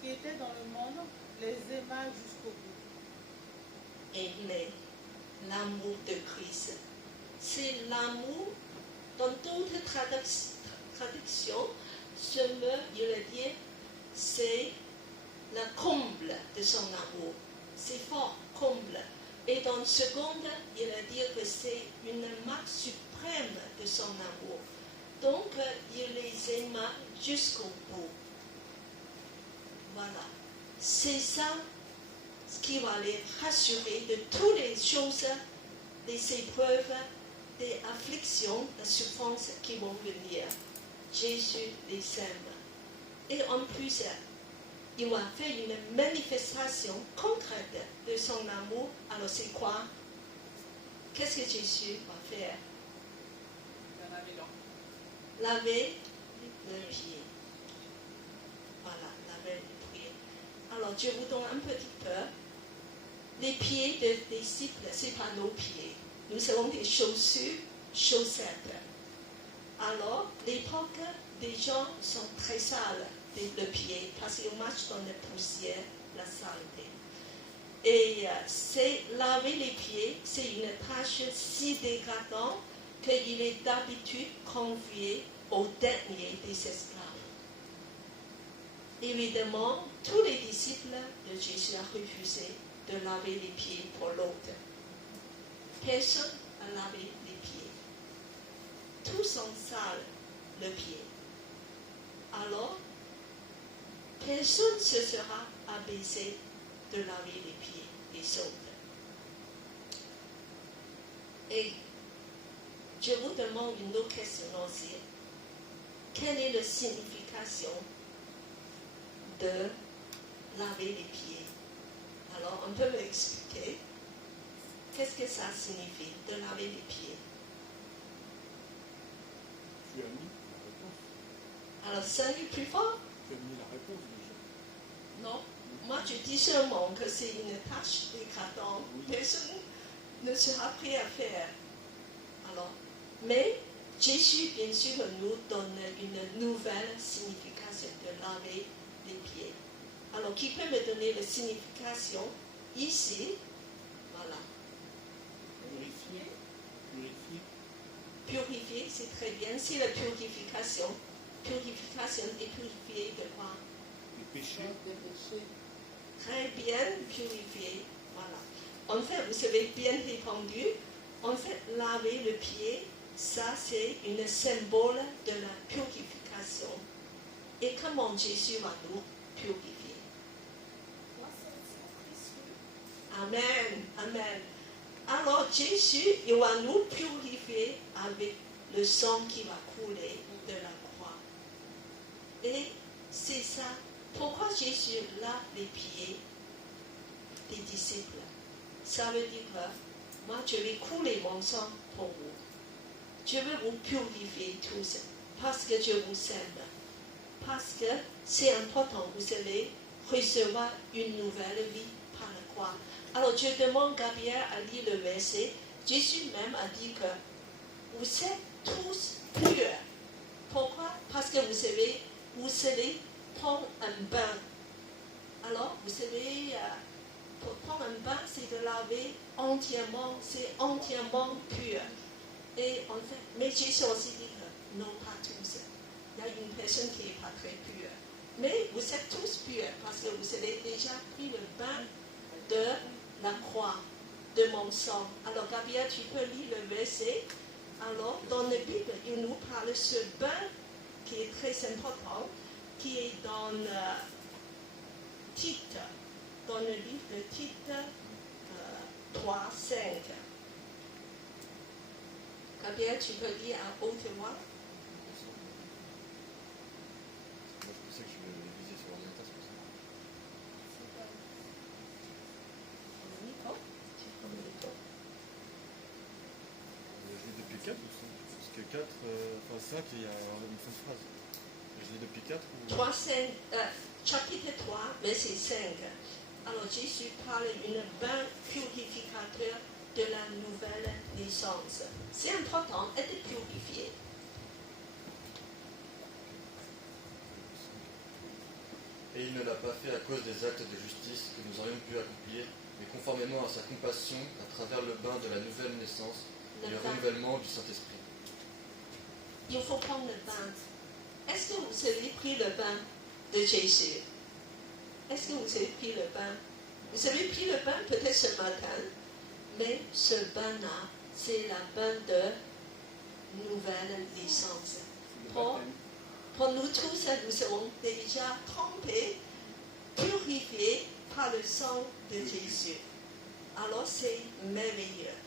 qui étaient dans le monde, les aima jusqu'au bout. Aimer l'amour de Christ. C'est l'amour, dans d'autres traductions, ce mot, il veut dire, c'est le comble de son amour. C'est fort, comble. Et dans seconde, il veut dire que c'est une marque suprême de son amour. Donc, il les aima jusqu'au bout. Voilà. C'est ça ce qui va les rassurer de toutes les choses, des épreuves, des afflictions, des souffrances qui vont venir. Jésus les aime. Et en plus, il va faire une manifestation concrète de son amour. Alors c'est quoi? Qu'est-ce que Jésus va faire? Laver le pied. Voilà, laver le pied. Alors je vous donne un petit peu. Les pieds des disciples, ce n'est pas nos pieds. Nous avons des chaussures, chaussettes. Alors, l'époque, des gens sont très sales le pied parce qu'ils marchent dans la poussière, la saleté. Et c'est laver les pieds, c'est une tâche si dégradante qu'il est d'habitude confié au dernier des esclaves. Évidemment, tous les disciples de Jésus ont refusé de laver les pieds pour l'autre. Personne n'a lavé les pieds. Tous sont sales le pied. Alors, personne ne se sera abaissé de laver les pieds des autres. Et je vous demande une autre question aussi. Quelle est la signification de laver les pieds? Alors, on peut m'expliquer. Qu'est-ce que ça signifie de laver les pieds? Tu as mis la réponse. Alors, ça est plus fort? Tu as mis la réponse déjà. Non. Moi, je dis seulement que c'est une tâche dégradante. Oui. Personne ne sera prêt à faire. Alors, mais Jésus, bien sûr, nous donne une nouvelle signification de laver les pieds. Alors, qui peut me donner la signification ici? Voilà. Purifier. Purifier, c'est très bien. C'est la purification. Purification et purifier de quoi? Les péchés. Très bien purifié. Voilà. En fait, vous avez bien répondu. En fait, laver le pied, ça c'est un symbole de la purification. Et comment Jésus va nous purifier? Amen. Amen. Alors Jésus, il va nous purifier avec le sang qui va couler de la croix. Et c'est ça. Pourquoi Jésus lave les pieds des disciples? Ça veut dire que moi, je vais couler mon sang pour vous. Je veux vous purifier tous parce que je vous aime. parce que c'est important, vous savez, recevoir une nouvelle vie par la croix. Alors je demande Gabriel à lire le verset. Jésus même a dit que vous êtes tous purs. Pourquoi? Parce que vous savez, vous allez prendre un bain. Alors, vous savez, pour prendre un bain, c'est de laver entièrement, c'est entièrement pur. Et en fait, mais Jésus aussi dit que non, pas tous. Il y a une personne qui n'est pas très pure. Mais vous êtes tous purs parce que vous avez déjà pris le bain de la croix, de mon sang. Alors, Gabriel, tu peux lire le verset. Alors, dans la Bible, il nous parle de ce bain qui est très important, qui est dans Tite, dans le livre de Tite 3, 5. Gabriel, tu peux lire à haute voix. Moi, je pensais que je vais viser sur l'orientation. Je lis depuis 4 ou 5? Parce que 4, enfin 5, il y a une fin de phrase. Je lis depuis 4 ou... 3, 5, chapitre 3, verset 5. Alors Jésus parle d'un bain purificateur de la nouvelle naissance. C'est important d'être purifié. Et il ne l'a pas fait à cause des actes de justice que nous aurions pu accomplir, mais conformément à sa compassion à travers le bain de la nouvelle naissance et le renouvellement du Saint-Esprit. Il faut prendre le bain. Est-ce que vous avez pris le bain de Jésus? Est-ce que vous avez pris le bain? Vous avez pris le bain peut-être ce matin, mais ce bain-là, c'est le bain de nouvelle naissance. Pour nous tous, nous serons déjà trempés, purifiés par le sang de Jésus. Alors c'est merveilleux.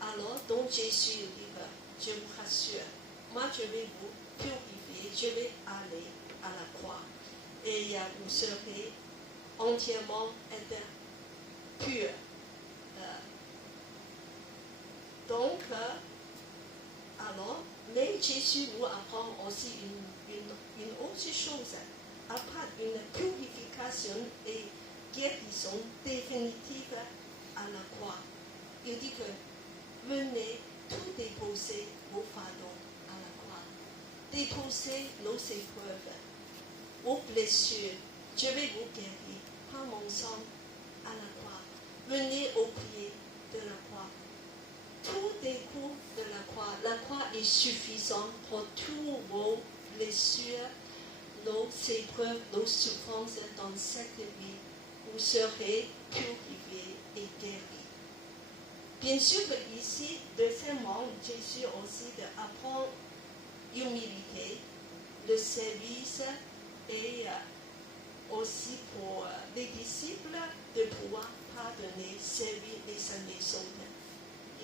Alors, donc Jésus dit, je vous rassure, moi je vais vous purifier, je vais aller à la croix. Et vous serez entièrement purs. Donc, alors, mais Jésus nous apprend aussi une autre chose. À part une purification et guérison définitive à la croix. Il dit que venez tout déposer vos fardeaux à la croix. Déposez nos épreuves, vos blessures. Je vais vous guérir par mon sang à la croix. Venez au pied de la croix. Tout découle de la croix. La croix est suffisante pour tous vos blessures, nos épreuves, nos souffrances dans cette vie. Vous serez purifiés et guéris. Bien sûr que ici, deuxièmement, Jésus aussi apprend l'humilité, le service et aussi pour les disciples de pouvoir pardonner, servir les uns les autres.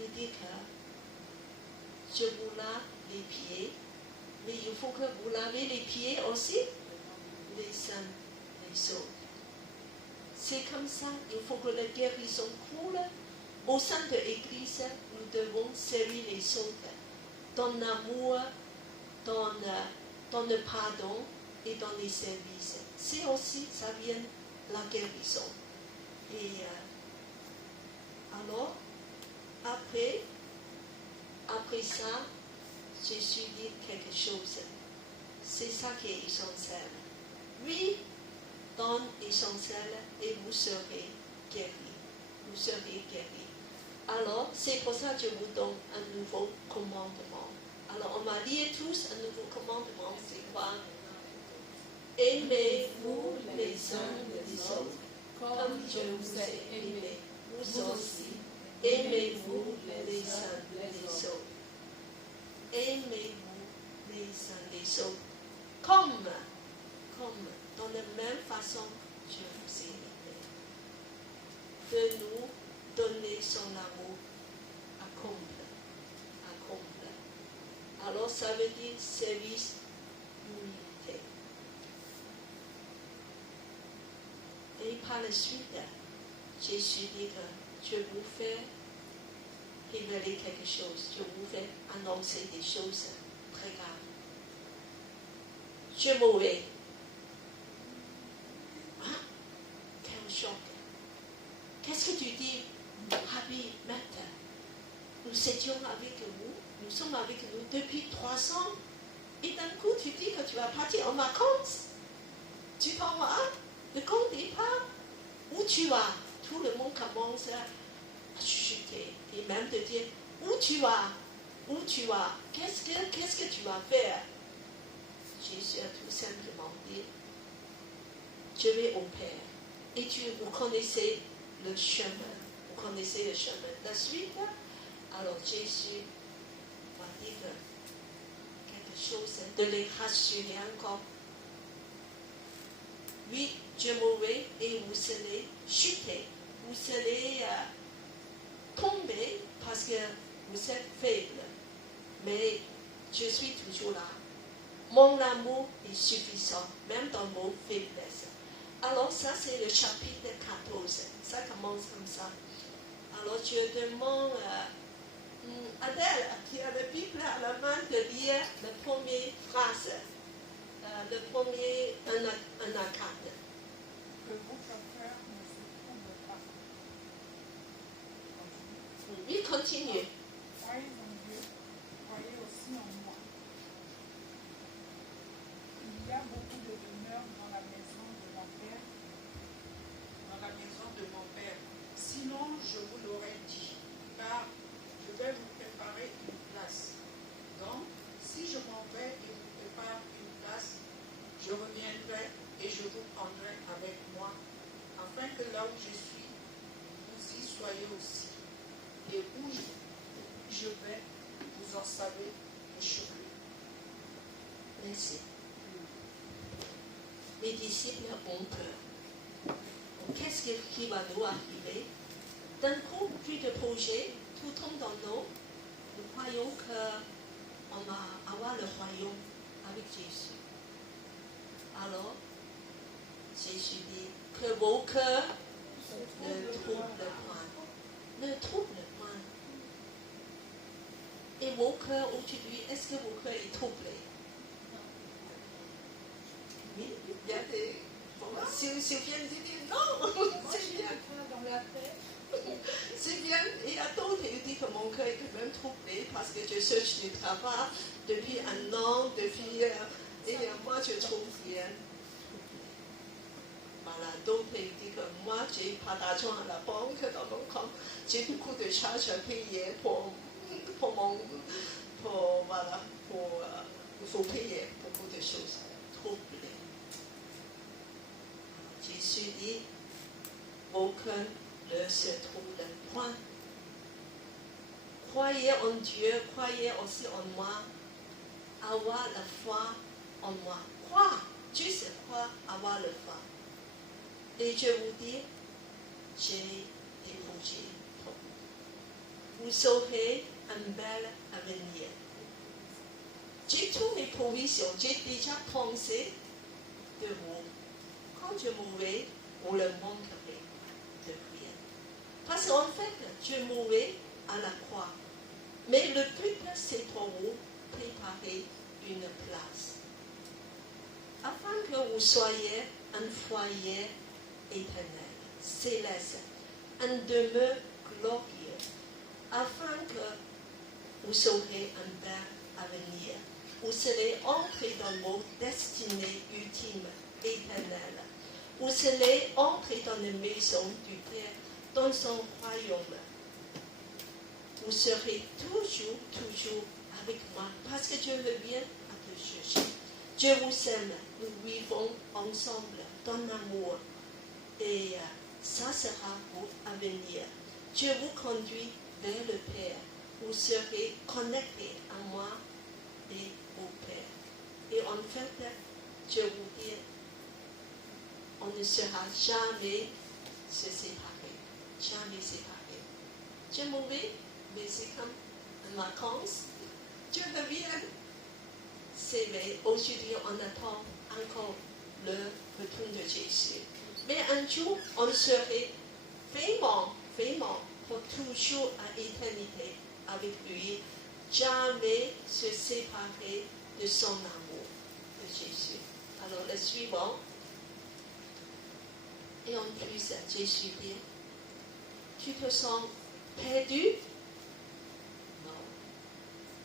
Il dit que je vous lave les pieds, mais il faut que vous lavez les pieds aussi les uns les autres. C'est comme ça, il faut que la guérison coule. Au sein de l'Église, nous devons servir les autres dans l'amour, dans le pardon et dans les services. C'est aussi, ça vient la guérison. Et alors, après ça, Jésus dit quelque chose. C'est ça qui est essentiel. Oui, donne essentiel et vous serez guéris. Vous serez guéris. Alors, c'est pour ça que je vous donne un nouveau commandement. Alors, on va lire tous un nouveau commandement. C'est quoi? Aimez-vous les uns les autres comme je vous ai aimé. Vous aussi, aimez-vous les uns les autres. Aimez-vous les uns les autres. Comme dans la même façon que je vous ai aimé. De nous donner son amour accompli. Alors ça veut dire service, humilité. Et par la suite, Jésus dit que je vous fais révéler quelque chose. Je vous fais annoncer des choses très graves. Je nous étions avec vous, nous sommes avec nous depuis 3 ans. Et d'un coup, tu dis que tu vas partir en vacances. Tu t'en vas, le grand départ. Où tu vas? Tout le monde commence à chuchoter et même te dire, où tu vas? Où tu vas? Qu'est-ce que tu vas faire? Jésus a tout simplement dit, je vais au Père. Et vous connaissez le chemin. Vous connaissez le chemin. La suite, alors Jésus va dire quelque chose de les rassurer encore. Oui, je mourrai et vous allez chuter. Vous allez tomber parce que vous êtes faible. Mais je suis toujours là. Mon amour est suffisant, même dans vos faiblesses. Alors ça, c'est le chapitre 14. Ça commence comme ça. Alors je demande à Adèle, qui a la Bible à la main, de lire la première phrase. Le premier, un à 4. Que votre cœur ne se trouble pas. Oui, continue. Croyez en Dieu, croyez aussi en moi. Il y a beaucoup de demeures dans la maison de mon Père. Dans la maison de mon Père. Sinon, je vous l'aurais dit, car je vais vous préparer une place. Donc, si je m'en vais et vous prépare une place, je reviendrai et je vous prendrai avec moi, afin que là où je suis, vous y soyez aussi. Et où je vais, vous en savez le chemin. Merci. Les disciples ont peur. Qu'est-ce qui va nous arriver? D'un coup, plus de projets, tout tombe dans l'eau. Nous croyons qu'on va avoir le royaume avec Jésus. Alors, Jésus dit que vos cœurs ne troublent point. Ne troublent point. Et vos cœurs aujourd'hui, est-ce que vos cœurs est troublé? Oui, il y a des... Sylviane dit non, c'est bien. Dans la tête. C'est bien. Et il y a d'autres qui disent que mon cœur est quand même troublé parce que je cherche du travail depuis 1 an, et moi je trouve rien. Voilà, d'autres qui disent que moi j'ai pas d'argent à la banque dans mon compte, j'ai beaucoup de charges à payer pour il faut payer beaucoup de choses. Troublé. Jésus dit, vos cœurs ne se troublent point. Croyez en Dieu, croyez aussi en moi. Avoir la foi en moi. Croire, juste croire, avoir la foi. Et je vous dis, j'ai des projets pour vous. Vous aurez un bel avenir. J'ai toutes mes provisions, j'ai déjà pensé de vous. Quand je mourrai, vous ne manquerez de rien. Parce qu'en fait, je mourrai à la croix. Mais le but, c'est pour vous préparer une place. Afin que vous soyez un foyer éternel, céleste, un demeure glorieux. Afin que vous aurez un bel avenir. Vous serez entrés dans vos destinées ultimes, éternelles. Vous serez entrés dans la maison du Père, dans son royaume. Vous serez toujours avec moi, parce que je reviens à te chercher. Je vous aime, nous vivons ensemble dans l'amour. Et ça sera votre avenir. Je vous conduis vers le Père. Vous serez connectés à moi et au Père. Et en fait, je vous dis, on ne sera jamais se séparer. Jamais séparer. Je mourrai, mais c'est comme en vacances. Je reviens. C'est vrai, aujourd'hui on attend encore le retour de Jésus. Mais un jour, on serait vraiment pour toujours à éternité avec lui. Jamais se séparer de son amour de Jésus. Alors le suivant. Et en plus, Jésus dit, tu te sens perdu?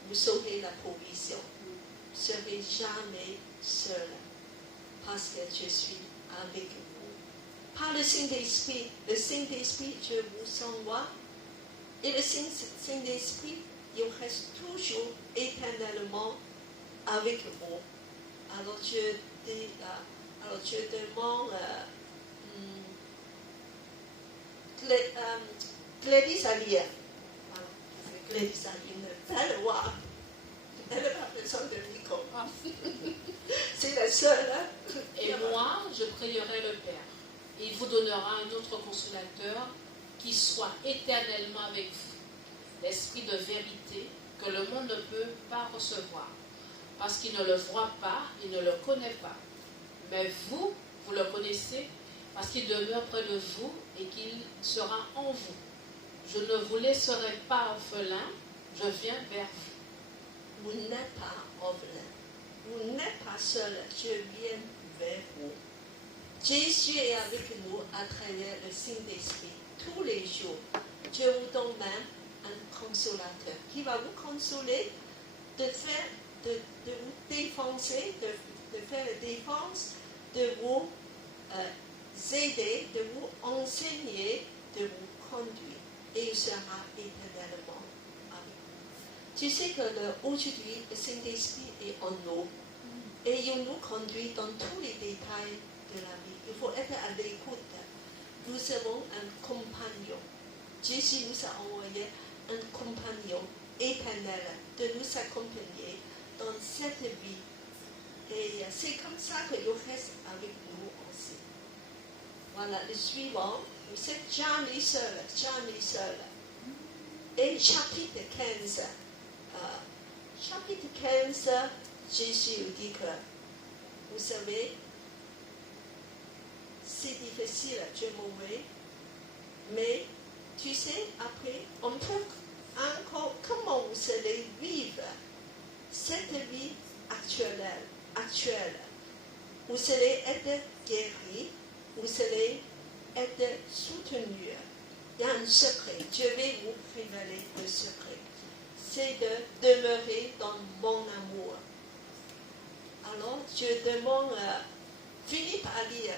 vous saurez la provision. Vous ne serez jamais seul parce que je suis avec vous. Par le Saint-Esprit, je vous envoie et le Saint-Esprit, il reste toujours éternellement avec vous. Alors je demande Gladys Alia. Gladys Alia ne pas le voir. Elle n'a pas besoin de micro. C'est la seule. Et moi, je prierai le Père. Et il vous donnera un autre consolateur qui soit éternellement avec vous. L'Esprit de vérité que le monde ne peut pas recevoir. Parce qu'il ne le voit pas, il ne le connaît pas. Mais vous, vous le connaissez parce qu'il demeure près de vous et qu'il sera en vous. Je ne vous laisserai pas orphelin, je viens vers vous. Vous n'êtes pas orphelin. Vous n'êtes pas seul, je viens vers vous. Jésus est avec nous à travers le Saint-Esprit tous les jours. Je vous donne même un consolateur qui va vous consoler de vous défenser, de faire la défense, de vous aider, de vous enseigner, de vous conduire. Et il sera éternellement avec vous. Tu sais que aujourd'hui, le Saint-Esprit est en nous. Et il nous conduit dans tous les détails de la vie. Il faut être à l'écoute. Nous avons un compagnon. Jésus nous a envoyé un compagnon éternel de nous accompagner dans cette vie. Et c'est comme ça qu'il reste avec nous aussi. Voilà, le suivant, c'est jamais seul, jamais seul. Et chapitre 15. Chapitre 15, Jésus dit que, vous savez, c'est difficile, je mauvais, mais tu sais, après, on peut encore comment vous allez vivre cette vie actuelle. Vous allez être guéri, vous allez être soutenu. Il y a un secret, je vais vous révéler le secret. C'est de demeurer dans mon amour. Alors, je demande Philippe à lire.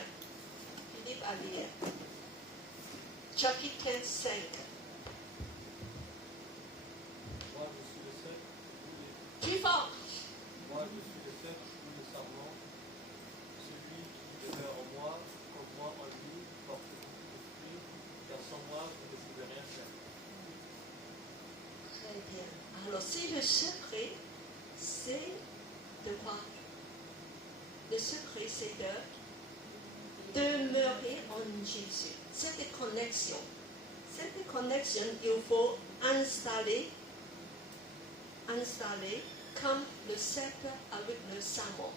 Chapitre 5. Moi, je suis le seul, Plus fort. moi, je suis le seul, tout le serment. Celui qui demeure en moi en lui, porte beaucoup de fruits, car sans moi, vous ne pouvez rien faire. Très bien. Alors, c'est le secret, c'est de quoi? Le secret, c'est de demeurer en Jésus. Cette connexion, il faut installer comme le cep avec le saumon.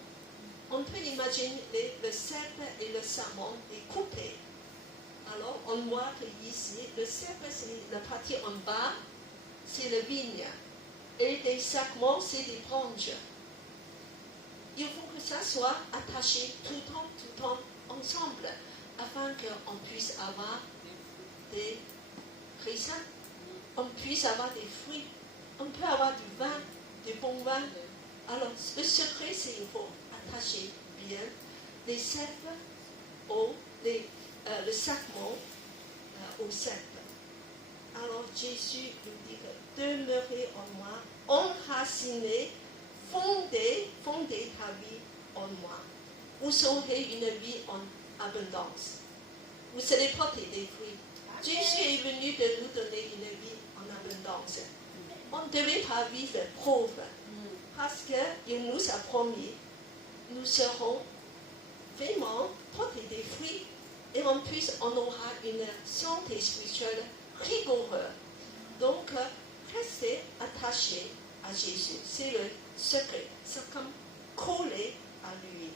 On peut imaginer le cep et le saumon est coupé. Alors, on voit que ici, le cep, c'est la partie en bas, c'est la vigne. Et les sarments, c'est des branches. Il faut que ça soit attaché tout le temps ensemble, afin qu'on puisse avoir des raisins, on puisse avoir des fruits, on peut avoir du vin, du bon vin. Alors, le secret, c'est qu'il faut attacher bien les cèpes le sarment au cèpe. Alors, Jésus nous dit que demeurez en moi, enracinez, fondez ta vie en moi. Vous aurez une vie en abondance. Vous allez porter des fruits. Jésus est venu de nous donner une vie en abondance. On ne devait pas vivre pauvre parce qu'il nous a promis nous serons vraiment porter des fruits et en plus on aura une santé spirituelle rigoureuse. Donc, restez attachés à Jésus. C'est le secret. C'est comme coller à lui.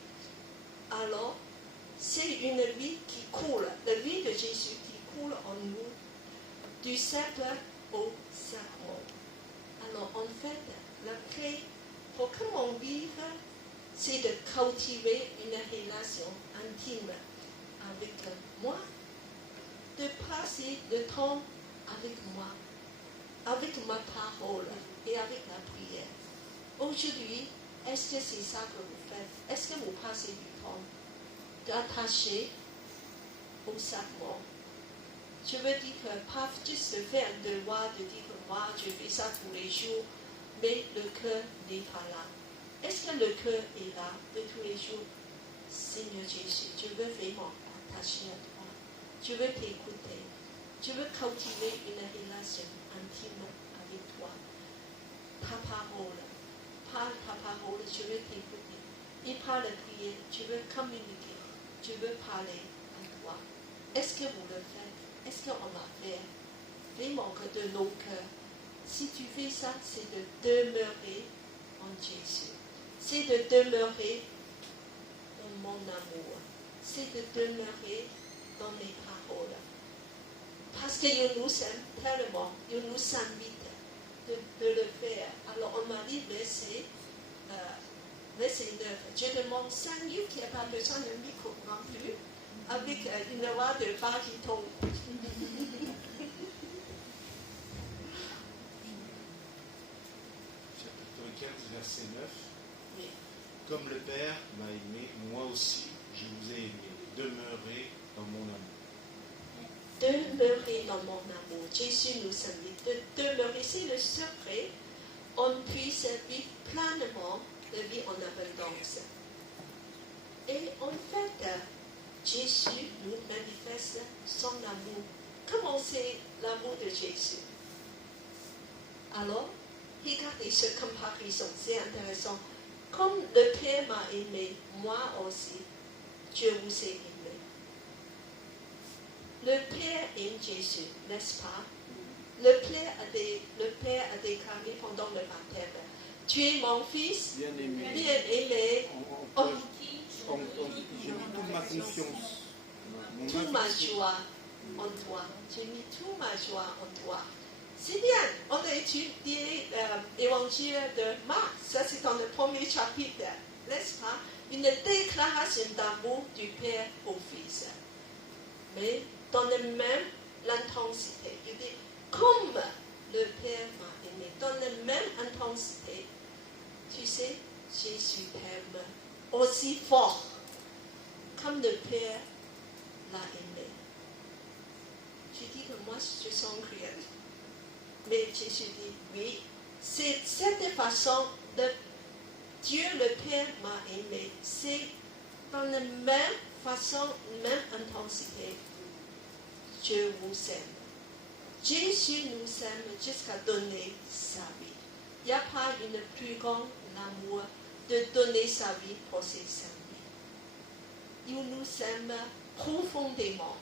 Alors, c'est une vie qui coule, la vie de Jésus qui coule en nous, du cèpe au sarment. Alors, en fait, la clé pour comment vivre, c'est de cultiver une relation intime avec moi, de passer le temps avec moi, avec ma parole et avec la prière. Aujourd'hui, est-ce que c'est ça que vous faites? Est-ce que vous passez du temps d'attacher au sacrement? Je veux dire que pas juste faire un devoir de dire que moi je fais ça tous les jours, mais le cœur n'est pas là. Est-ce que le cœur est là de tous les jours? Seigneur Jésus, je veux vraiment attacher à toi. Je veux t'écouter. Je veux cultiver une relation intime avec toi. Ta parole, par ta parole, je veux t'écouter. Et par la prière, je veux communiquer. Je veux parler à toi. Est-ce que vous le faites? Est-ce qu'on va faire? Vraiment que de nos cœurs. Si tu fais ça, c'est de demeurer en Jésus. C'est de demeurer dans mon amour. C'est de demeurer dans mes paroles. Parce qu'il nous aime tellement, il nous invite de le faire. Alors on m'a dit, verset 9. Je demande 5 minutes qui n'a pas besoin d'un micro non plus, avec une voix de baryton. Chapitre 15, verset 9. Oui. Comme le Père m'a aimé, moi aussi je vous ai aimé. Demeurez dans mon amour. Demeurer dans mon amour. Jésus nous invite de demeurer. C'est le secret. On puisse vivre pleinement la vie en abondance. Et en fait, Jésus nous manifeste son amour. Comment c'est l'amour de Jésus? Alors, regardez cette comparaison, c'est intéressant. Comme le Père m'a aimé, moi aussi, je vous ai aimé. Le Père aime Jésus, n'est-ce pas? Le Père a déclaré pendant le baptême, tu es mon fils, bien aimé. Oh, J'ai mis toute ma confiance. toute ma joie en toi. J'ai mis toute ma joie en toi. C'est bien, on a étudié l'évangile de Marc, ça c'est dans le premier chapitre, n'est-ce pas? Une déclaration d'amour du Père au Fils. Mais dans la même intensité, il dit, comme le Père m'a aimé, dans la même intensité, tu sais, Jésus t'aime aussi fort, comme le Père l'a aimé. Tu dis que moi je suis son chrétien. Mais Jésus dit, oui, c'est cette façon de Dieu le Père m'a aimé. C'est dans la même façon, même intensité. Dieu vous aime. Jésus nous aime jusqu'à donner sa vie. Il n'y a pas une plus grande amour de donner sa vie pour ses amis. Il nous aime profondément.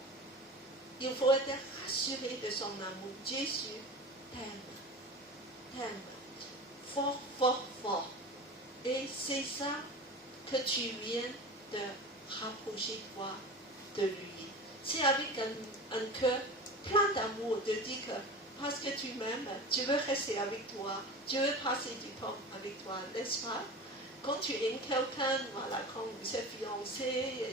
Il faut être rassuré de son amour. Jésus t'aime fort, fort, fort. Et c'est ça que tu viens de rapprocher toi de lui. C'est avec un cœur plein d'amour de dire que parce que tu m'aimes, je veux rester avec toi, je veux passer du temps avec toi, n'est-ce pas? Quand tu aimes quelqu'un, voilà, quand vous êtes fiancés,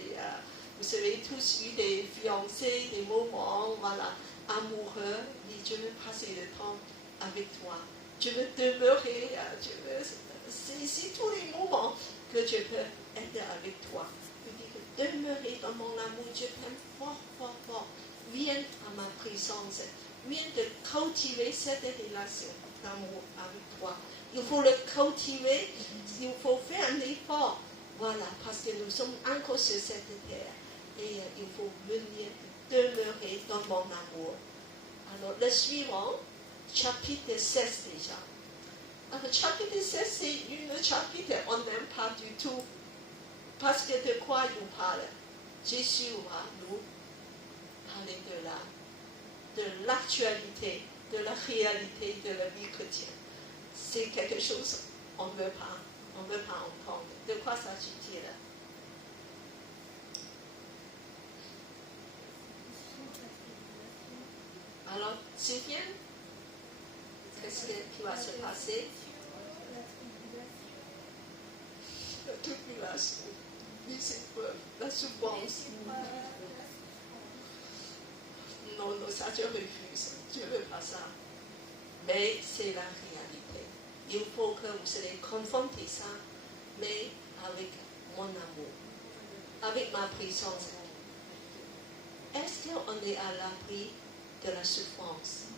vous avez tous eu des fiancés, des moments, voilà, amoureux, et je veux passer le temps avec toi. Je veux demeurer, c'est tous les moments que je peux être avec toi. Je dis que demeurer dans mon amour, je t'aime fort, fort, fort. Viens à ma présence. Viens de cultiver cette relation d'amour avec toi. Il faut le cultiver, il faut faire un effort. Voilà, parce que nous sommes encore sur cette terre. Et il faut venir demeurer dans mon amour. Alors, le suivant, chapitre 16 déjà. Alors, chapitre 16, c'est une chapitre on n'aime pas du tout. Parce que de quoi il nous parle? Jésus va nous parler de l'actualité, de la réalité de la vie chrétienne. C'est quelque chose qu'on ne veut pas entendre. De quoi s'agit-il? Alors, Sylviane, qu'est-ce qui va se passer? La tribulation, les épreuves, la souffrance. Non, ça je refuse. Je ne veux pas ça. Mais c'est la réalité. Il faut que vous allez confronter ça, mais avec mon amour, avec ma présence. Est-ce qu'on est à l'abri de la souffrance?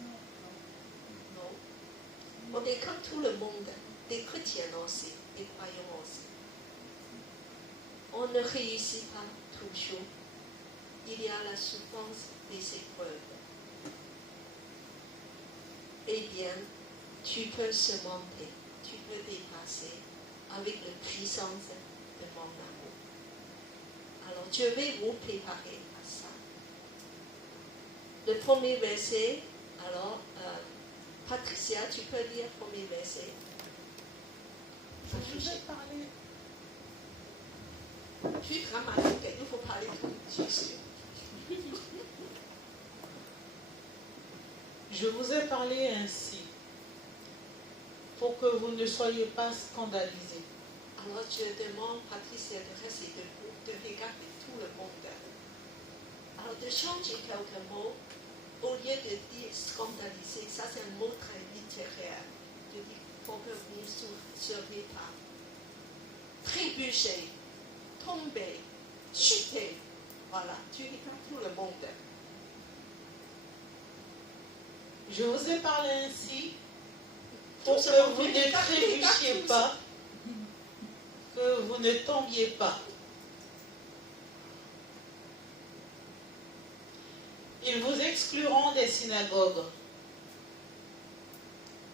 Non. On est comme tout le monde, des chrétiens aussi, des croyants aussi. On ne réussit pas toujours. Il y a la souffrance des épreuves. Eh bien, tu peux surmonter, tu peux dépasser avec la puissance de mon amour. Alors, je vais vous préparer à ça. Le premier verset, alors, Patricia, tu peux lire le premier verset. Je vous ai parlé. Tu es dramatique, il faut parler de Jésus. Je vous ai parlé ainsi, pour que vous ne soyez pas scandalisés. Alors, je demande à Patricia de rester debout, de regarder tout le monde. Alors, de changer quelques mots, au lieu de dire scandaliser, ça c'est un mot très littéraire, de dire pour que vous ne soyez pas trébucher, tomber, chuter. Voilà, tu regardes tout le monde. Je vous ai parlé ainsi, pour que vous ne trébuchiez pas, que vous ne tombiez pas. Ils vous excluront des synagogues.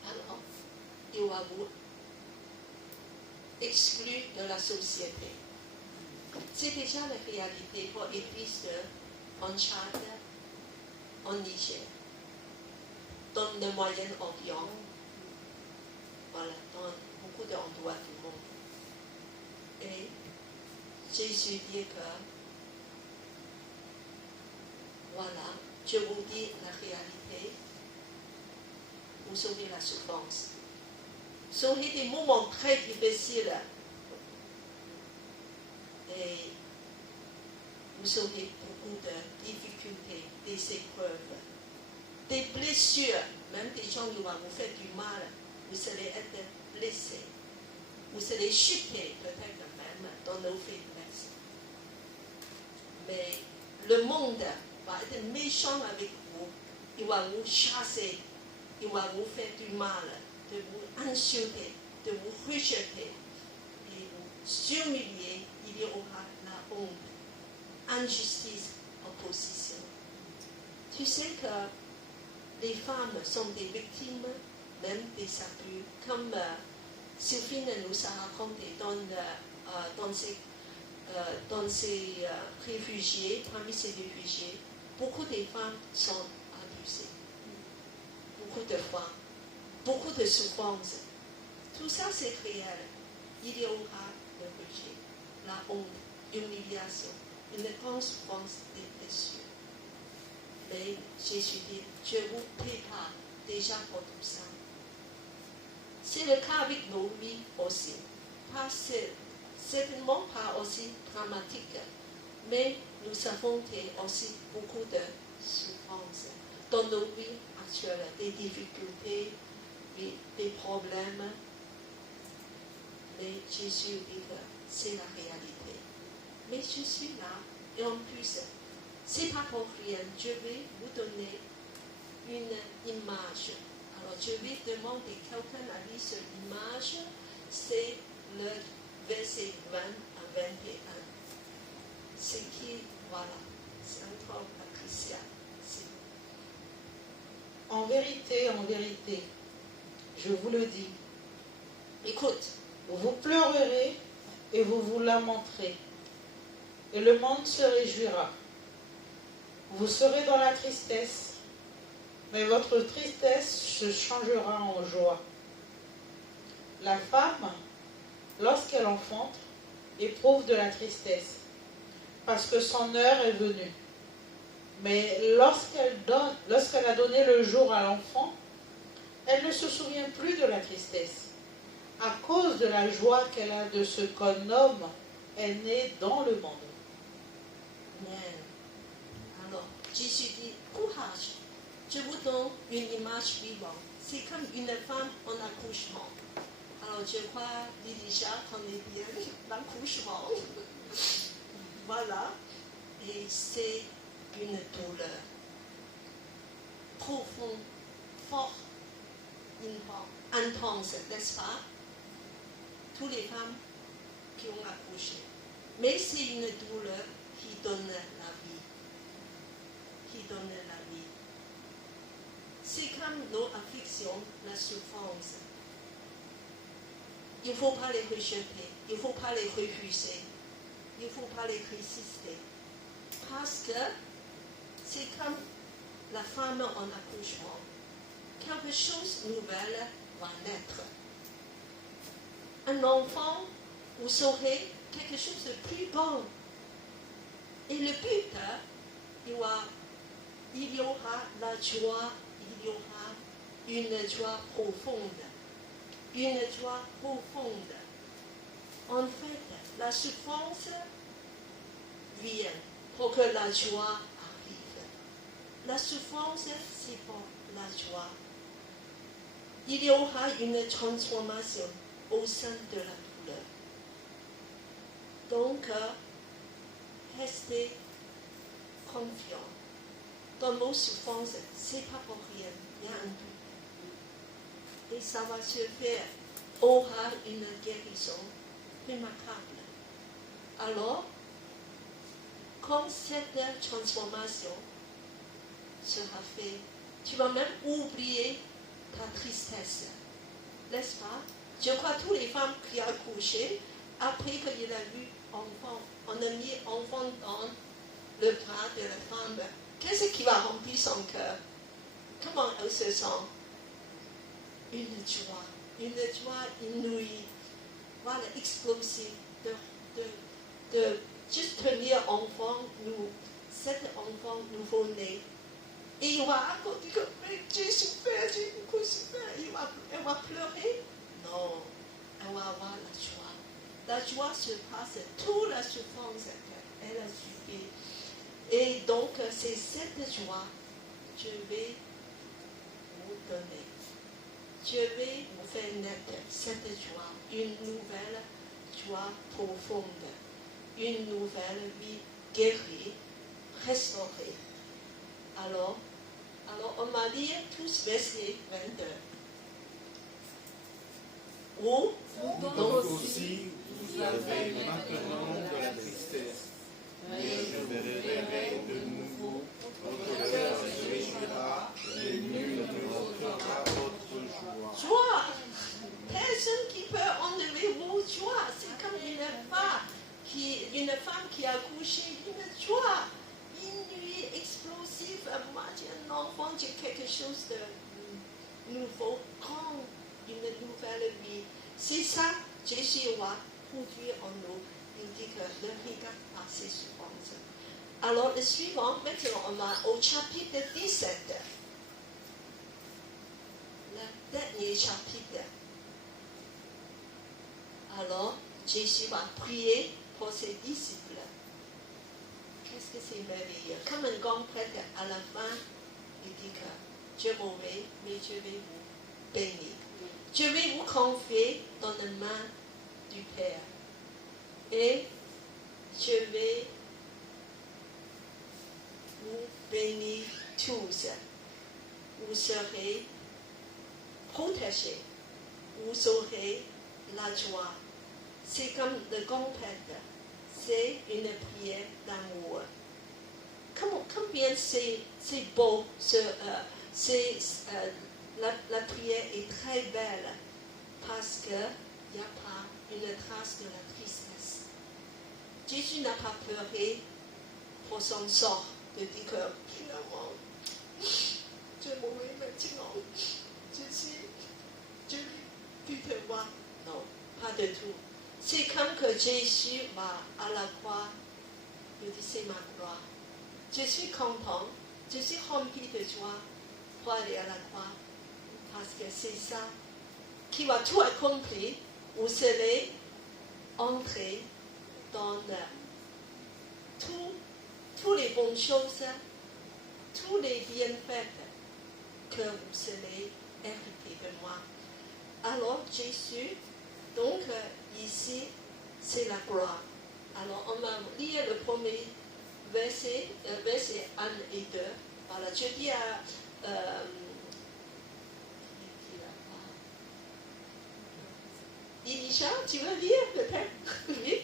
Alors, il va vous exclure de la société. C'est déjà la réalité pour l'Église en Tchad, en Niger, dans le Moyen-Orient, voilà, dans beaucoup d'endroits du monde. Et Jésus dit que, voilà, je vous dis la réalité, vous aurez la souffrance. Vous aurez des moments très difficiles. Et vous aurez beaucoup de difficultés, des épreuves, des blessures. Même des gens qui vont vous faire du mal, vous allez être blessés. Vous allez chuter peut-être même dans nos faiblesses. Mais le monde va être méchant avec vous. Il va vous chasser. Il va vous faire du mal, de vous insulter, de vous rejeter et vous humilier. Il y aura la honte, injustice, opposition. Tu sais que les femmes sont des victimes, même des abus, comme Sylphine nous a raconté dans ces réfugiés, parmi ces réfugiés, beaucoup de femmes sont abusées. Beaucoup de fois, beaucoup de souffrances. Tout ça c'est réel. Il y aura le rejet, la honte, l'humiliation, une grande souffrance des blessures. Mais Jésus dit, je vous prépare déjà pour tout ça. C'est le cas avec nos vies aussi. Certainement pas aussi dramatique, mais nous avons aussi beaucoup de souffrances dans nos vies actuelles, des difficultés, des problèmes. Mais Jésus dit que c'est la réalité. Mais je suis là, et en plus, c'est pas pour rien. Je vais vous donner une image. Alors, je vais demander à quelqu'un à lire cette image. C'est le verset 20 à 21. C'est qui, voilà, c'est encore Patricia. En vérité, je vous le dis. Écoute, Vous pleurerez et vous vous lamenterez, et le monde se réjouira. Vous serez dans la tristesse, mais votre tristesse se changera en joie. La femme, lorsqu'elle enfante, éprouve de la tristesse, parce que son heure est venue. Mais lorsqu'elle a donné le jour à l'enfant, elle ne se souvient plus de la tristesse, à cause de la joie qu'elle a de ce qu'un homme est né dans le monde. Amen. Alors, Jésus dit, courage, je vous donne une image vivante. c'est comme une femme en accouchement. Alors je crois, Lidisha connaît bien l'accouchement. Voilà. Et c'est une douleur profonde, forte, intense, n'est-ce pas? Toutes les femmes qui ont accouché. Mais c'est une douleur qui donne la vie. Qui donne la vie. C'est comme nos afflictions, la souffrance. Il ne faut pas les rejeter, il ne faut pas les refuser, il ne faut pas les résister. Parce que c'est comme la femme en accouchement. Quelque chose de nouvel va naître. Un enfant, vous saurez, quelque chose de plus bon. Et le but, il y aura la joie, il y aura une joie profonde. Une joie profonde. En fait, la souffrance vient pour que la joie arrive. La souffrance, c'est pour la joie. Il y aura une transformation au sein de la douleur. Donc, restez confiants. Dans vos souffrances, ce n'est pas pour rien. Il y a un but. Et ça va se faire. Aura une guérison remarquable. Alors, quand cette transformation sera faite, tu vas même oublier ta tristesse. N'est-ce pas? Je crois que toutes les femmes qui ont accouché, après qu'il a vu enfant, on a mis enfant dans le bras de la femme. Qu'est-ce qui va remplir son cœur? Comment elle se sent? Une joie inouïe, voilà, explosive, de juste tenir enfant, cet enfant nouveau-né. Et il va raconter que j'ai souffert, j'ai beaucoup souffert. Elle va pleurer? Non, elle va avoir la joie. La joie surpasse toute la souffrance qu'elle a subie. Et donc, c'est cette joie que je vais vous donner. Je vais vous faire naître cette joie, une nouvelle joie profonde, une nouvelle vie guérie, restaurée. Alors on va lire tous versets 22. Où donc aussi, vous avez maintenant de la tristesse, mais je verrai de nouveau, votre cœur se réjouira, et nul ne montrera votre joie. Joie! Personne qui peut enlever vos joies. C'est comme une femme qui a accouché, une joie inouïe, explosive. Moi, j'ai un enfant, j'ai quelque chose de nouveau, grand, une nouvelle vie. C'est ça, Jésus va produire en nous. Il dit que ne regarde pas ses souffrances. Alors, le suivant, maintenant, on va au chapitre 17. Le dernier chapitre. Alors, Jésus va prier pour ses disciples. Qu'est-ce que c'est merveilleux. Comme un grand prêtre, à la fin, il dit que je m'en vais, mais je vais vous bénir. Je vais vous confier dans les mains du Père. Et je vais vous bénir tous. Vous serez protégés. Vous aurez la joie. C'est comme le grand prêtre. C'est une prière d'amour. Combien c'est beau, la prière est très belle parce qu'il n'y a pas une trace de la tristesse. Jésus n'a pas pleuré pour son sort, de dire que finalement, je mourrai maintenant, je vais plus te voir. Non, pas du tout. C'est comme que Jésus va à la croix, il dit c'est ma croix. Je suis content, je suis rempli de joie pour aller à la croix, parce que c'est ça qui va tout accomplir. Vous serez entrés dans toutes les bonnes choses, tous les bienfaits que vous serez hérité de moi. Alors Jésus, donc ici, c'est la gloire. Alors on va lire le premier verset, verset 1 et 2. Voilà, je dis à... Elisha, tu veux lire peut-être? Oui.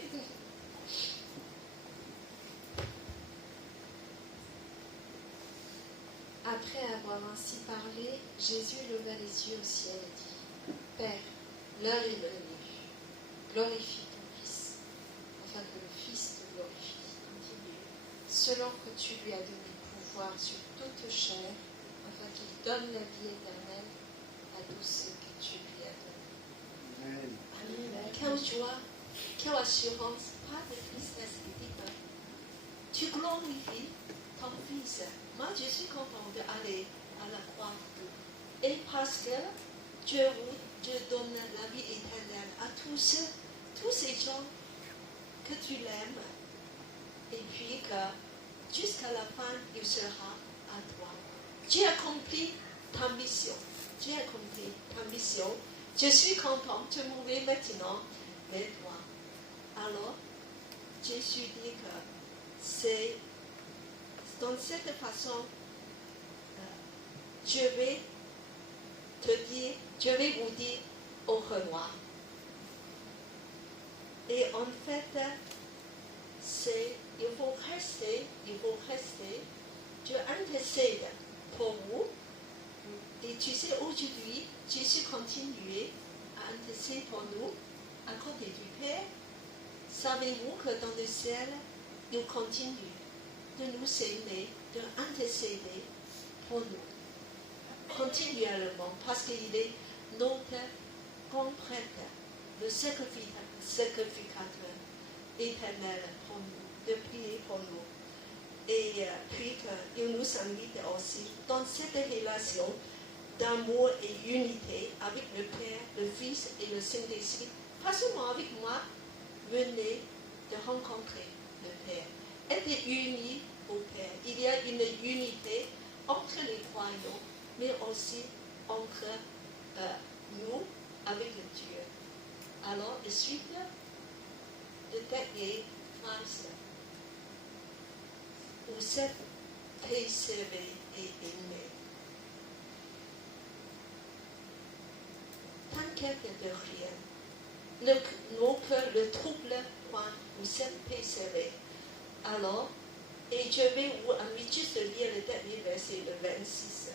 Après avoir ainsi parlé, Jésus leva les yeux au ciel et dit, Père, l'heure est venue. Glorifie ton Fils, afin que le Fils te glorifie. Selon que tu lui as donné pouvoir sur toute chair, afin qu'il donne la vie éternelle à tous ceux que tu lui as donnés. Amen. Quelle joie, quelle assurance, pas de tristesse et de tu glorifies ton Fils. Moi, je suis contente d'aller à la croix. Et parce que Dieu donne la vie éternelle à tous ces gens que tu l'aimes. Et puis que jusqu'à la fin, il sera à toi. Tu as accompli ta mission. Tu as accompli ta mission. Je suis contente de mourir maintenant, mais toi. Alors, Jésus dit que c'est dans cette façon, je vais vous dire au revoir. Et en fait, il faut rester, Dieu intercède pour vous. Et tu sais, aujourd'hui, Jésus continue à intercéder pour nous à côté du Père. Savez-vous que dans le ciel, il continue de nous aimer, de intercéder pour nous, continuellement, parce qu'il est notre grand prêtre, le sacrificateur éternel pour nous, de prier pour nous. Et puis qu'il nous invite aussi dans cette relation d'amour et unité avec le Père, le Fils et le Saint-Esprit. Pas seulement avec moi, venez de rencontrer le Père. Être unis au Père. Il y a une unité entre les croyants, mais aussi entre nous avec le Dieu. Alors, ensuite, le dernier phrase. Vous êtes préservés et aimés. T'inquiète de rien. Nos cœurs ne troublent point. Vous êtes préservés. Alors, et je vais vous inviter juste à lire le dernier verset, le 26.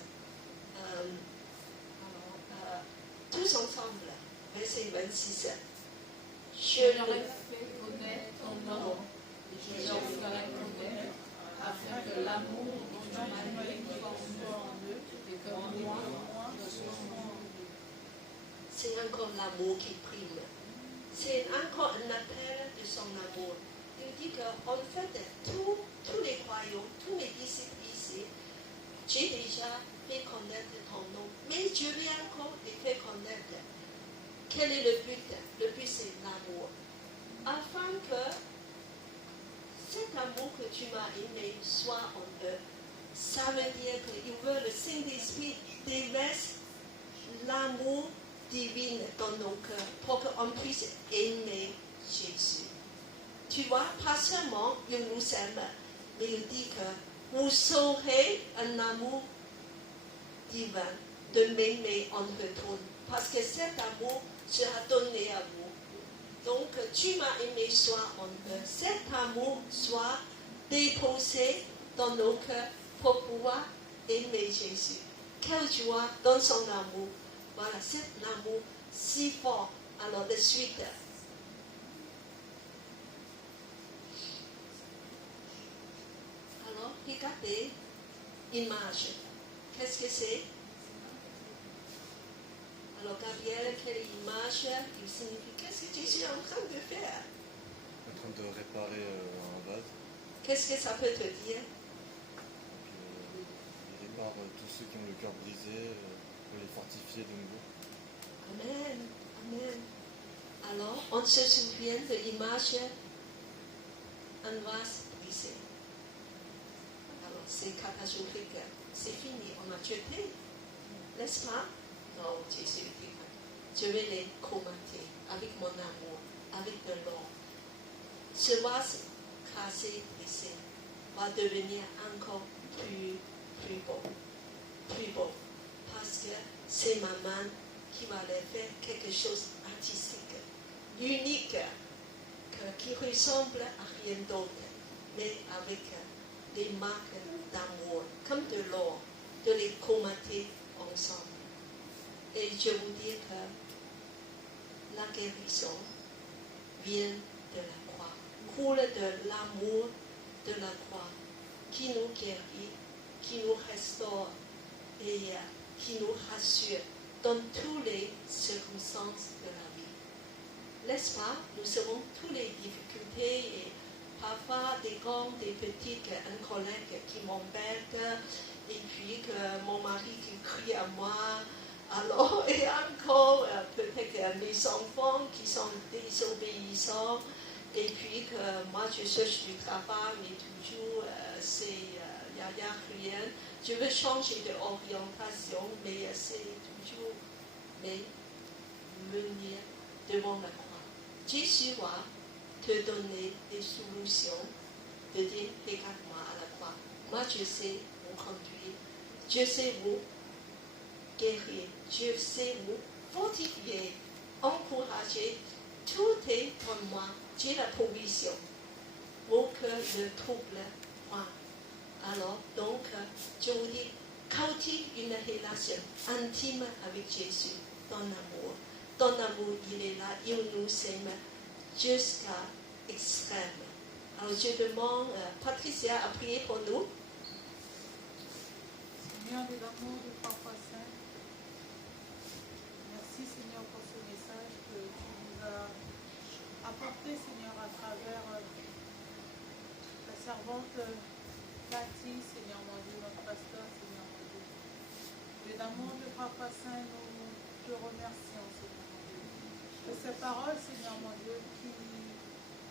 Tous ensemble, verset 26. Je leur ai fait connaître ton nom, et je leur ferai connaître, afin que l'amour dont tu m'as donné soit en eux, et que moi, je sois en eux. C'est encore l'amour qui prime. C'est encore un appel de son amour. Il dit qu'en fait, tous les croyants, tous mes disciples ici, j'ai déjà fait connaître ton nom, mais je vais encore les faire connaître. Quel est le but? Le but, c'est l'amour. Afin que cet amour que tu m'as aimé soit en eux. Ça veut dire qu'il veut le Saint-Esprit déverse l'amour divin dans nos cœurs pour qu'on puisse aimer Jésus. Tu vois, pas seulement il nous aime, mais il dit que vous saurez un amour divin de m'aimer en retour. Parce que cet amour sera donné à vous. Donc, tu m'as aimé soit en eux. Cet amour soit déposé dans nos cœurs pour pouvoir aimer Jésus. Quelle joie dans son amour. Voilà, cet amour si fort. Alors, de suite. Alors, regardez l'image. Qu'est-ce que c'est? Alors, Gabriel, quelle image il signifie? Qu'est-ce que Jésus est en train de faire? En train de réparer un vase. Qu'est-ce que ça peut te dire? Il répare tous ceux qui ont le cœur brisé pour les fortifier de nouveau. Amen. Amen. Alors, on se souvient de l'image un vase brisé. Alors, c'est catastrophique. C'est fini. On a jeté. N'est-ce pas? Non, Jésus dit, je vais les commenter avec mon amour, avec de l'or. Ce vase cassé, brisé, va devenir encore plus beau. Parce que c'est ma main qui va les faire quelque chose d'artistique, unique, qui ressemble à rien d'autre, mais avec des marques d'amour, comme de l'or, de les commenter ensemble. Et je vous dis que la guérison vient de la croix, coule de l'amour de la croix, qui nous guérit, qui nous restaure et qui nous rassure dans toutes les circonstances de la vie. N'est-ce pas? Nous avons toutes les difficultés et parfois des grandes, des petites, un collègue qui m'embête et puis que mon mari qui crie à moi. Alors, et encore, peut-être mes enfants qui sont désobéissants, et puis que moi je cherche du travail, mais toujours, il n'y a rien. Je veux changer d'orientation, mais c'est toujours, mais venir devant la croix. Jésus va te donner des solutions, de dire, regarde-moi à la croix. Moi je sais vous conduire, je sais vous guérir, je sais vous fortifier, encourager. Tout est pour moi. J'ai la provision. Vos cœurs ne troublent point. Alors, donc, je vous dis, cultive une relation intime avec Jésus, ton amour. Ton amour, il est là, il nous aime jusqu'à extrême. Alors, je demande Patricia à prier pour nous. Seigneur de l'amour du Papa Saint, merci Seigneur pour ce message que tu nous as apporté, Seigneur, à travers la servante Cathy, Seigneur mon Dieu, notre pasteur, Seigneur mon Dieu. De l'amour du Papa Saint, nous te remercions, Seigneur mon Dieu. Que ces paroles, Seigneur mon Dieu, qui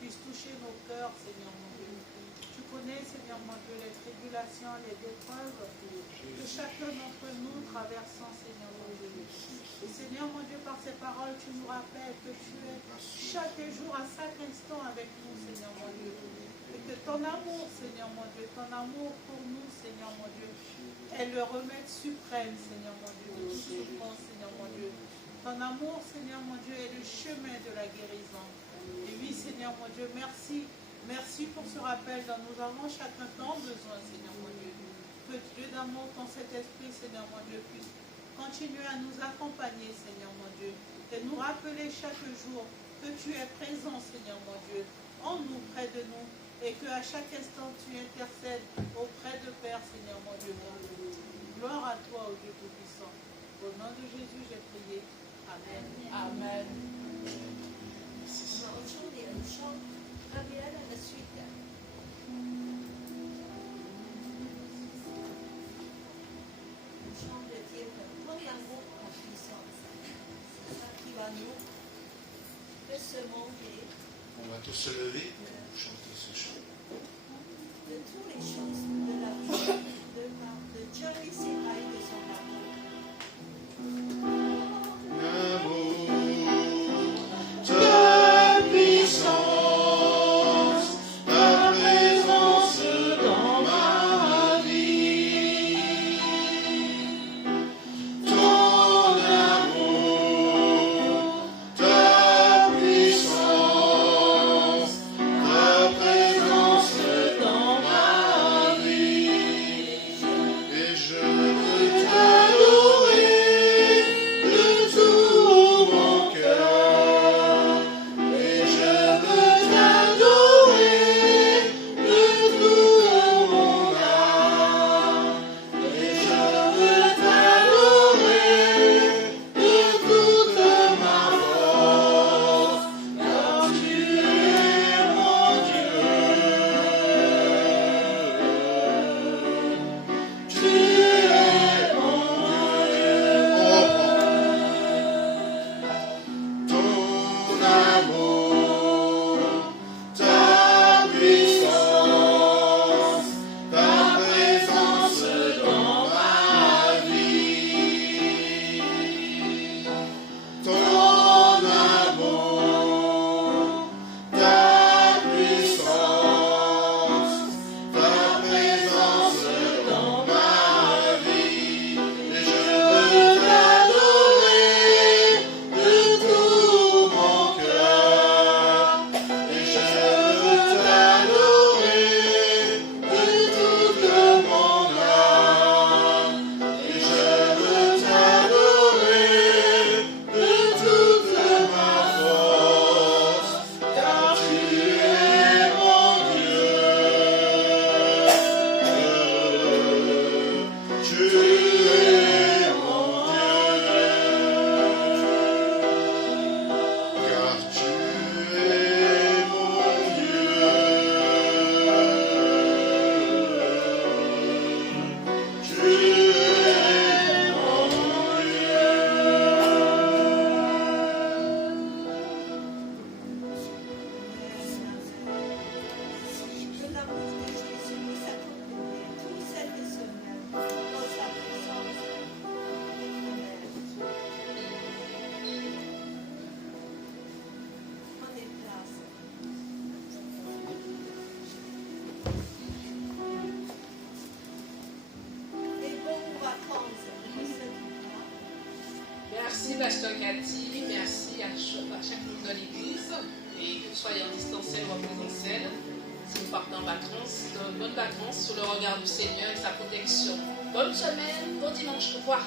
puissent toucher nos cœurs, Seigneur mon Dieu. Tu connais, Seigneur mon Dieu, les tribulations, les épreuves que chacun d'entre nous traversons, Seigneur mon Dieu. Et Seigneur mon Dieu, par ces paroles, tu nous rappelles que tu es chaque jour, à chaque instant avec nous, Seigneur mon Dieu. Et que ton amour, Seigneur mon Dieu, ton amour pour nous, Seigneur mon Dieu, est le remède suprême, Seigneur mon Dieu, de toute souffrance, Seigneur mon Dieu. Ton amour, Seigneur mon Dieu, est le chemin de la guérison. Et oui, Seigneur mon Dieu, merci. Merci pour ce rappel dont nous avons chacun tant besoin, Seigneur mon Dieu. Que Dieu d'amour, ton Saint-Esprit, Seigneur mon Dieu, puisse continuer à nous accompagner, Seigneur mon Dieu, et nous rappeler chaque jour que tu es présent, Seigneur mon Dieu, en nous, près de nous, et qu'à chaque instant tu intercèdes auprès de Père, Seigneur mon Dieu. Gloire à toi, ô Dieu Tout-Puissant. Au nom de Jésus, j'ai prié. Amen. Amen. Aujourd'hui, un chant. Gabriel à la suite. Un chant de dire que ton amour a puissance. C'est ça qui va nous faire se monter On va tous se lever pour chanter ce chant. de toutes les choses de la vie, de Dieu et ses rails de son amour. Ta présence dans ma vie. Pasteur Cathy, merci à chaque membre de l'Église, et que vous soyez en distanciel ou en présentiel. Si vous partez en vacances, de bonnes vacances sous le regard du Seigneur et sa protection. Bonne semaine, bon dimanche, au revoir.